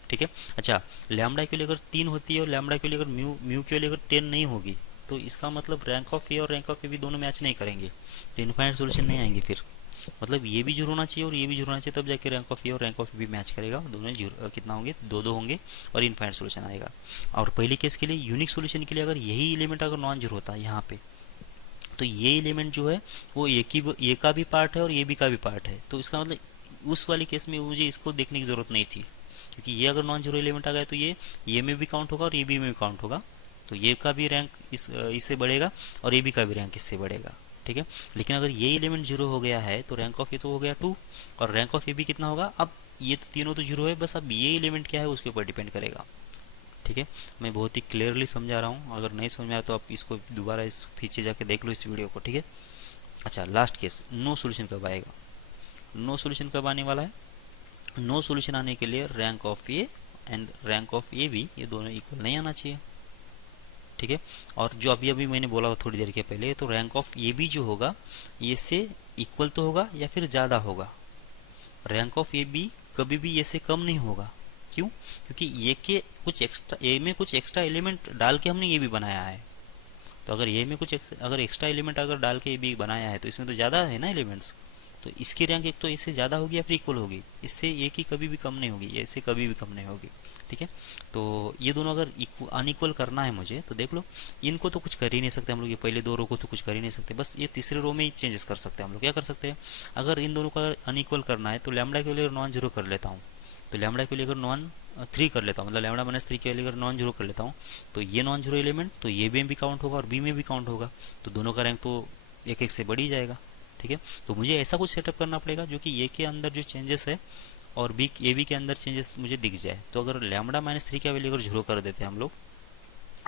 ठीक है, अच्छा, लैम्बडा के लिए अगर 3 होती है और लैम्बडा के लिए अगर म्यू के लिए अगर 10 नहीं होगी, तो इसका मतलब रैंक ऑफ ए और रैंक ऑफ ए भी दोनों मैच नहीं करेंगे, तो इनफाइनाइट सोल्यूशन नहीं आएंगे फिर। मतलब ये भी जीरो होना चाहिए और ये भी जीरो होना चाहिए, तब जाके रैंक ऑफ ए और रैंक ऑफ बी मैच करेगा, दोनों जीरो कितना होंगे, 2 होंगे और इनफाइनाइट सोल्यूशन आएगा। और पहली केस के लिए यूनिक सोल्यूशन के लिए अगर यही एलिमेंट अगर नॉन जीरो होता है यहाँ पे, तो ये एलिमेंट जो है वो ए का भी पार्ट है और ये बी का भी पार्ट है, तो इसका मतलब उस वाली केस में मुझे इसको देखने की जरूरत नहीं थी, क्योंकि ये अगर नॉन जीरो एलिमेंट आ गया तो ये में भी काउंट होगा और ये बी में भी काउंट होगा, तो ये का भी रैंक इससे बढ़ेगा और ये बी का भी रैंक इससे बढ़ेगा। ठीक है, लेकिन अगर ये एलिमेंट जीरो हो गया है तो रैंक ऑफ ए तो हो गया 2 और रैंक ऑफ ए भी कितना होगा, अब ये तो तीनों तो जीरो है, बस अब ये एलिमेंट क्या है उसके ऊपर डिपेंड करेगा। ठीक है, मैं बहुत ही क्लियरली समझा रहा हूँ, अगर नहीं समझ में आया तो आप इसको दोबारा इस पीछे जाके देख लो इस वीडियो को। ठीक है, अच्छा, लास्ट केस, नो सोल्यूशन कब आएगा, नो सोल्यूशन कब आने वाला है, नो सोल्यूशन आने के लिए rank of A and rank of A B ये दोनों इक्वल नहीं आना चाहिए। ठीक है, और जो अभी अभी मैंने बोला था थोड़ी देर के पहले, तो रैंक ऑफ ए बी जो होगा ये से इक्वल तो होगा या फिर ज़्यादा होगा, रैंक ऑफ ए बी कभी भी ये से कम नहीं होगा। क्यों, क्योंकि ये के कुछ एक्स्ट्रा, ए में कुछ एक्स्ट्रा एलिमेंट डाल के हमने ये भी बनाया है, तो अगर ये में कुछ अगर एक्स्ट्रा एलिमेंट अगर डाल के ये भी बनाया है तो इसमें तो ज़्यादा है ना एलिमेंट्स, तो इसकी रैंक एक तो इससे ज़्यादा होगी या फिर इक्वल होगी, इससे एक ही कभी भी कम नहीं होगी, इससे कभी भी कम नहीं होगी। ठीक है, तो ये दोनों अगर अनइक्वल करना है मुझे, तो देख लो, इनको तो कुछ कर ही नहीं सकते हम लोग, ये पहले 2 रो को तो कुछ कर ही नहीं सकते, बस ये तीसरे रो में ही चेंजेस कर सकते हैं हम लोग। क्या कर सकते हैं, अगर इन दोनों को अनइक्वल करना है तो लैम्बडा के लिए नॉन जीरो कर लेता हूँ, तो लैम्बडा के लिए अगर नॉन 3 कर लेता हूँ, मतलब लैम्बडा माइनस 3 के लिए अगर नॉन जीरो कर लेता हूँ, तो ये नॉन जीरो एलिमेंट तो ये में भी काउंट होगा और बी में भी काउंट होगा, तो दोनों का रैंक तो एक एक से बढ़ ही जाएगा। ठीक है, तो मुझे ऐसा कुछ सेटअप करना पड़ेगा जो कि ए के अंदर जो चेंजेस है और बी ए बी के अंदर चेंजेस मुझे दिख जाए। तो अगर लैम्बडा माइनस 3 का वैल्यू अगर जीरो कर देते हैं हम लोग,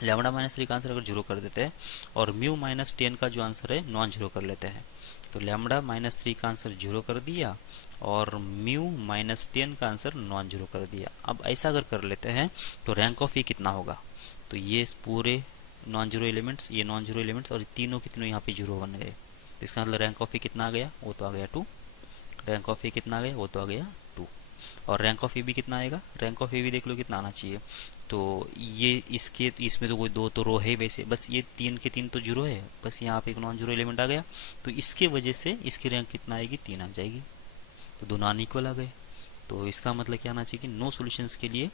लैम्बडा माइनस 3 का आंसर अगर जीरो कर देते हैं और म्यू माइनस 10 का जो आंसर है नॉन जीरो कर लेते हैं, तो लैम्बडा माइनस 3 का आंसर जीरो कर दिया और म्यू माइनस 10 का आंसर नॉन जीरो कर दिया। अब ऐसा अगर कर लेते हैं तो रैंक ऑफ ए कितना होगा, तो ये पूरे नॉन जीरो एलिमेंट्स, ये नॉन जीरो एलिमेंट्स और तीनों के तीनों यहाँ पे जीरो बन गए, तो इसका मतलब रैंक ऑफ ए कितना आ गया, वो तो आ गया 2, रैंक ऑफ ए कितना आ गया, वो तो आ गया 2, और रैंक ऑफ ए बी कितना आएगा, रैंक ऑफ ए बी देख लो कितना आना चाहिए, तो ये इसमें तो कोई 2 तो रो है वैसे, बस ये 3 के 3 तो जीरो है, बस यहाँ पे एक नॉन जीरो एलिमेंट आ गया, तो इसके वजह से इसकी रैंक कितना आएगी, 3 आ जाएगी, तो दोनों अनइक्वल आ गए। तो इसका मतलब क्या आना चाहिए कि नो सॉल्यूशंस के लिए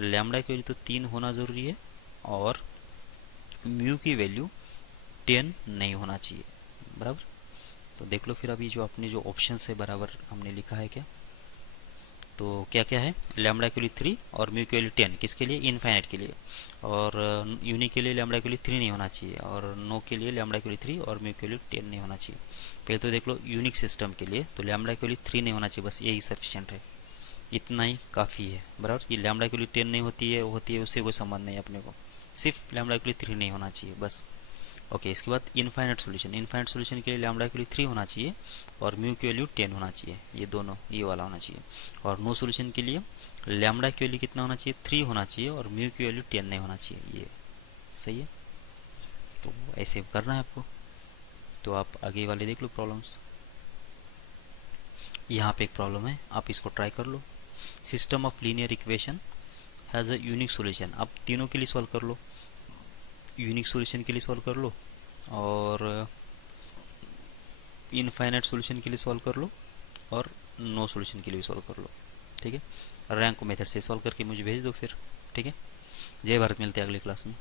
लैम्डा की वैल्यू तो 3 होना ज़रूरी है और म्यू की वैल्यू 10 नहीं होना चाहिए, बराबर। तो देख लो फिर अभी जो अपने जो ऑप्शन है बराबर हमने लिखा है क्या, तो क्या क्या है, लैम्डा की वैल्यू 3 और म्यू की वैल्यू 10, किसके लिए, इनफाइनाइट के लिए, और यूनिक के लिए लैम्डा की वैल्यू 3 नहीं होना चाहिए, और नो के लिए लैम्डा की वैल्यू 3 और म्यू की वैल्यू 10 नहीं होना चाहिए। पहले तो देख लो यूनिक सिस्टम के लिए तो लैम्डा की वैल्यू 3 नहीं होना चाहिए, बस यही सफिशिएंट है, इतना ही काफ़ी है, बराबर। ये लैम्डा की वैल्यू 10 नहीं होती है उससे कोई संबंध नहीं अपने को, सिर्फ लैम्डा की वैल्यू 3 नहीं होना चाहिए बस। ओके, इसके बाद इनफाइनाइट सॉल्यूशन के लिए लैम्डा की वैल्यू 3 होना चाहिए और म्यू की वैल्यू 10 होना चाहिए, ये दोनों ये वाला होना चाहिए। और नो सॉल्यूशन के लिए लैम्डा की वैल्यू कितना होना चाहिए, 3 होना चाहिए और म्यू की वैल्यू 10 नहीं होना चाहिए, ये सही है। तो ऐसे करना है आपको। तो आप आगे वाले देख लो प्रॉब्लम्स। यहाँ पे एक प्रॉब्लम है, आप इसको ट्राई कर लो। System of linear equation has a unique solution, आप तीनों के लिए सॉल्व कर लो, यूनिक सॉल्यूशन के लिए सॉल्व कर लो और इनफाइनाइट सॉल्यूशन के लिए सॉल्व कर लो और नो सॉल्यूशन के लिए भी सॉल्व कर लो, ठीक है। रैंक मेथड से सॉल्व करके मुझे भेज दो फिर, ठीक है। जय भारत, मिलते हैं अगली क्लास में।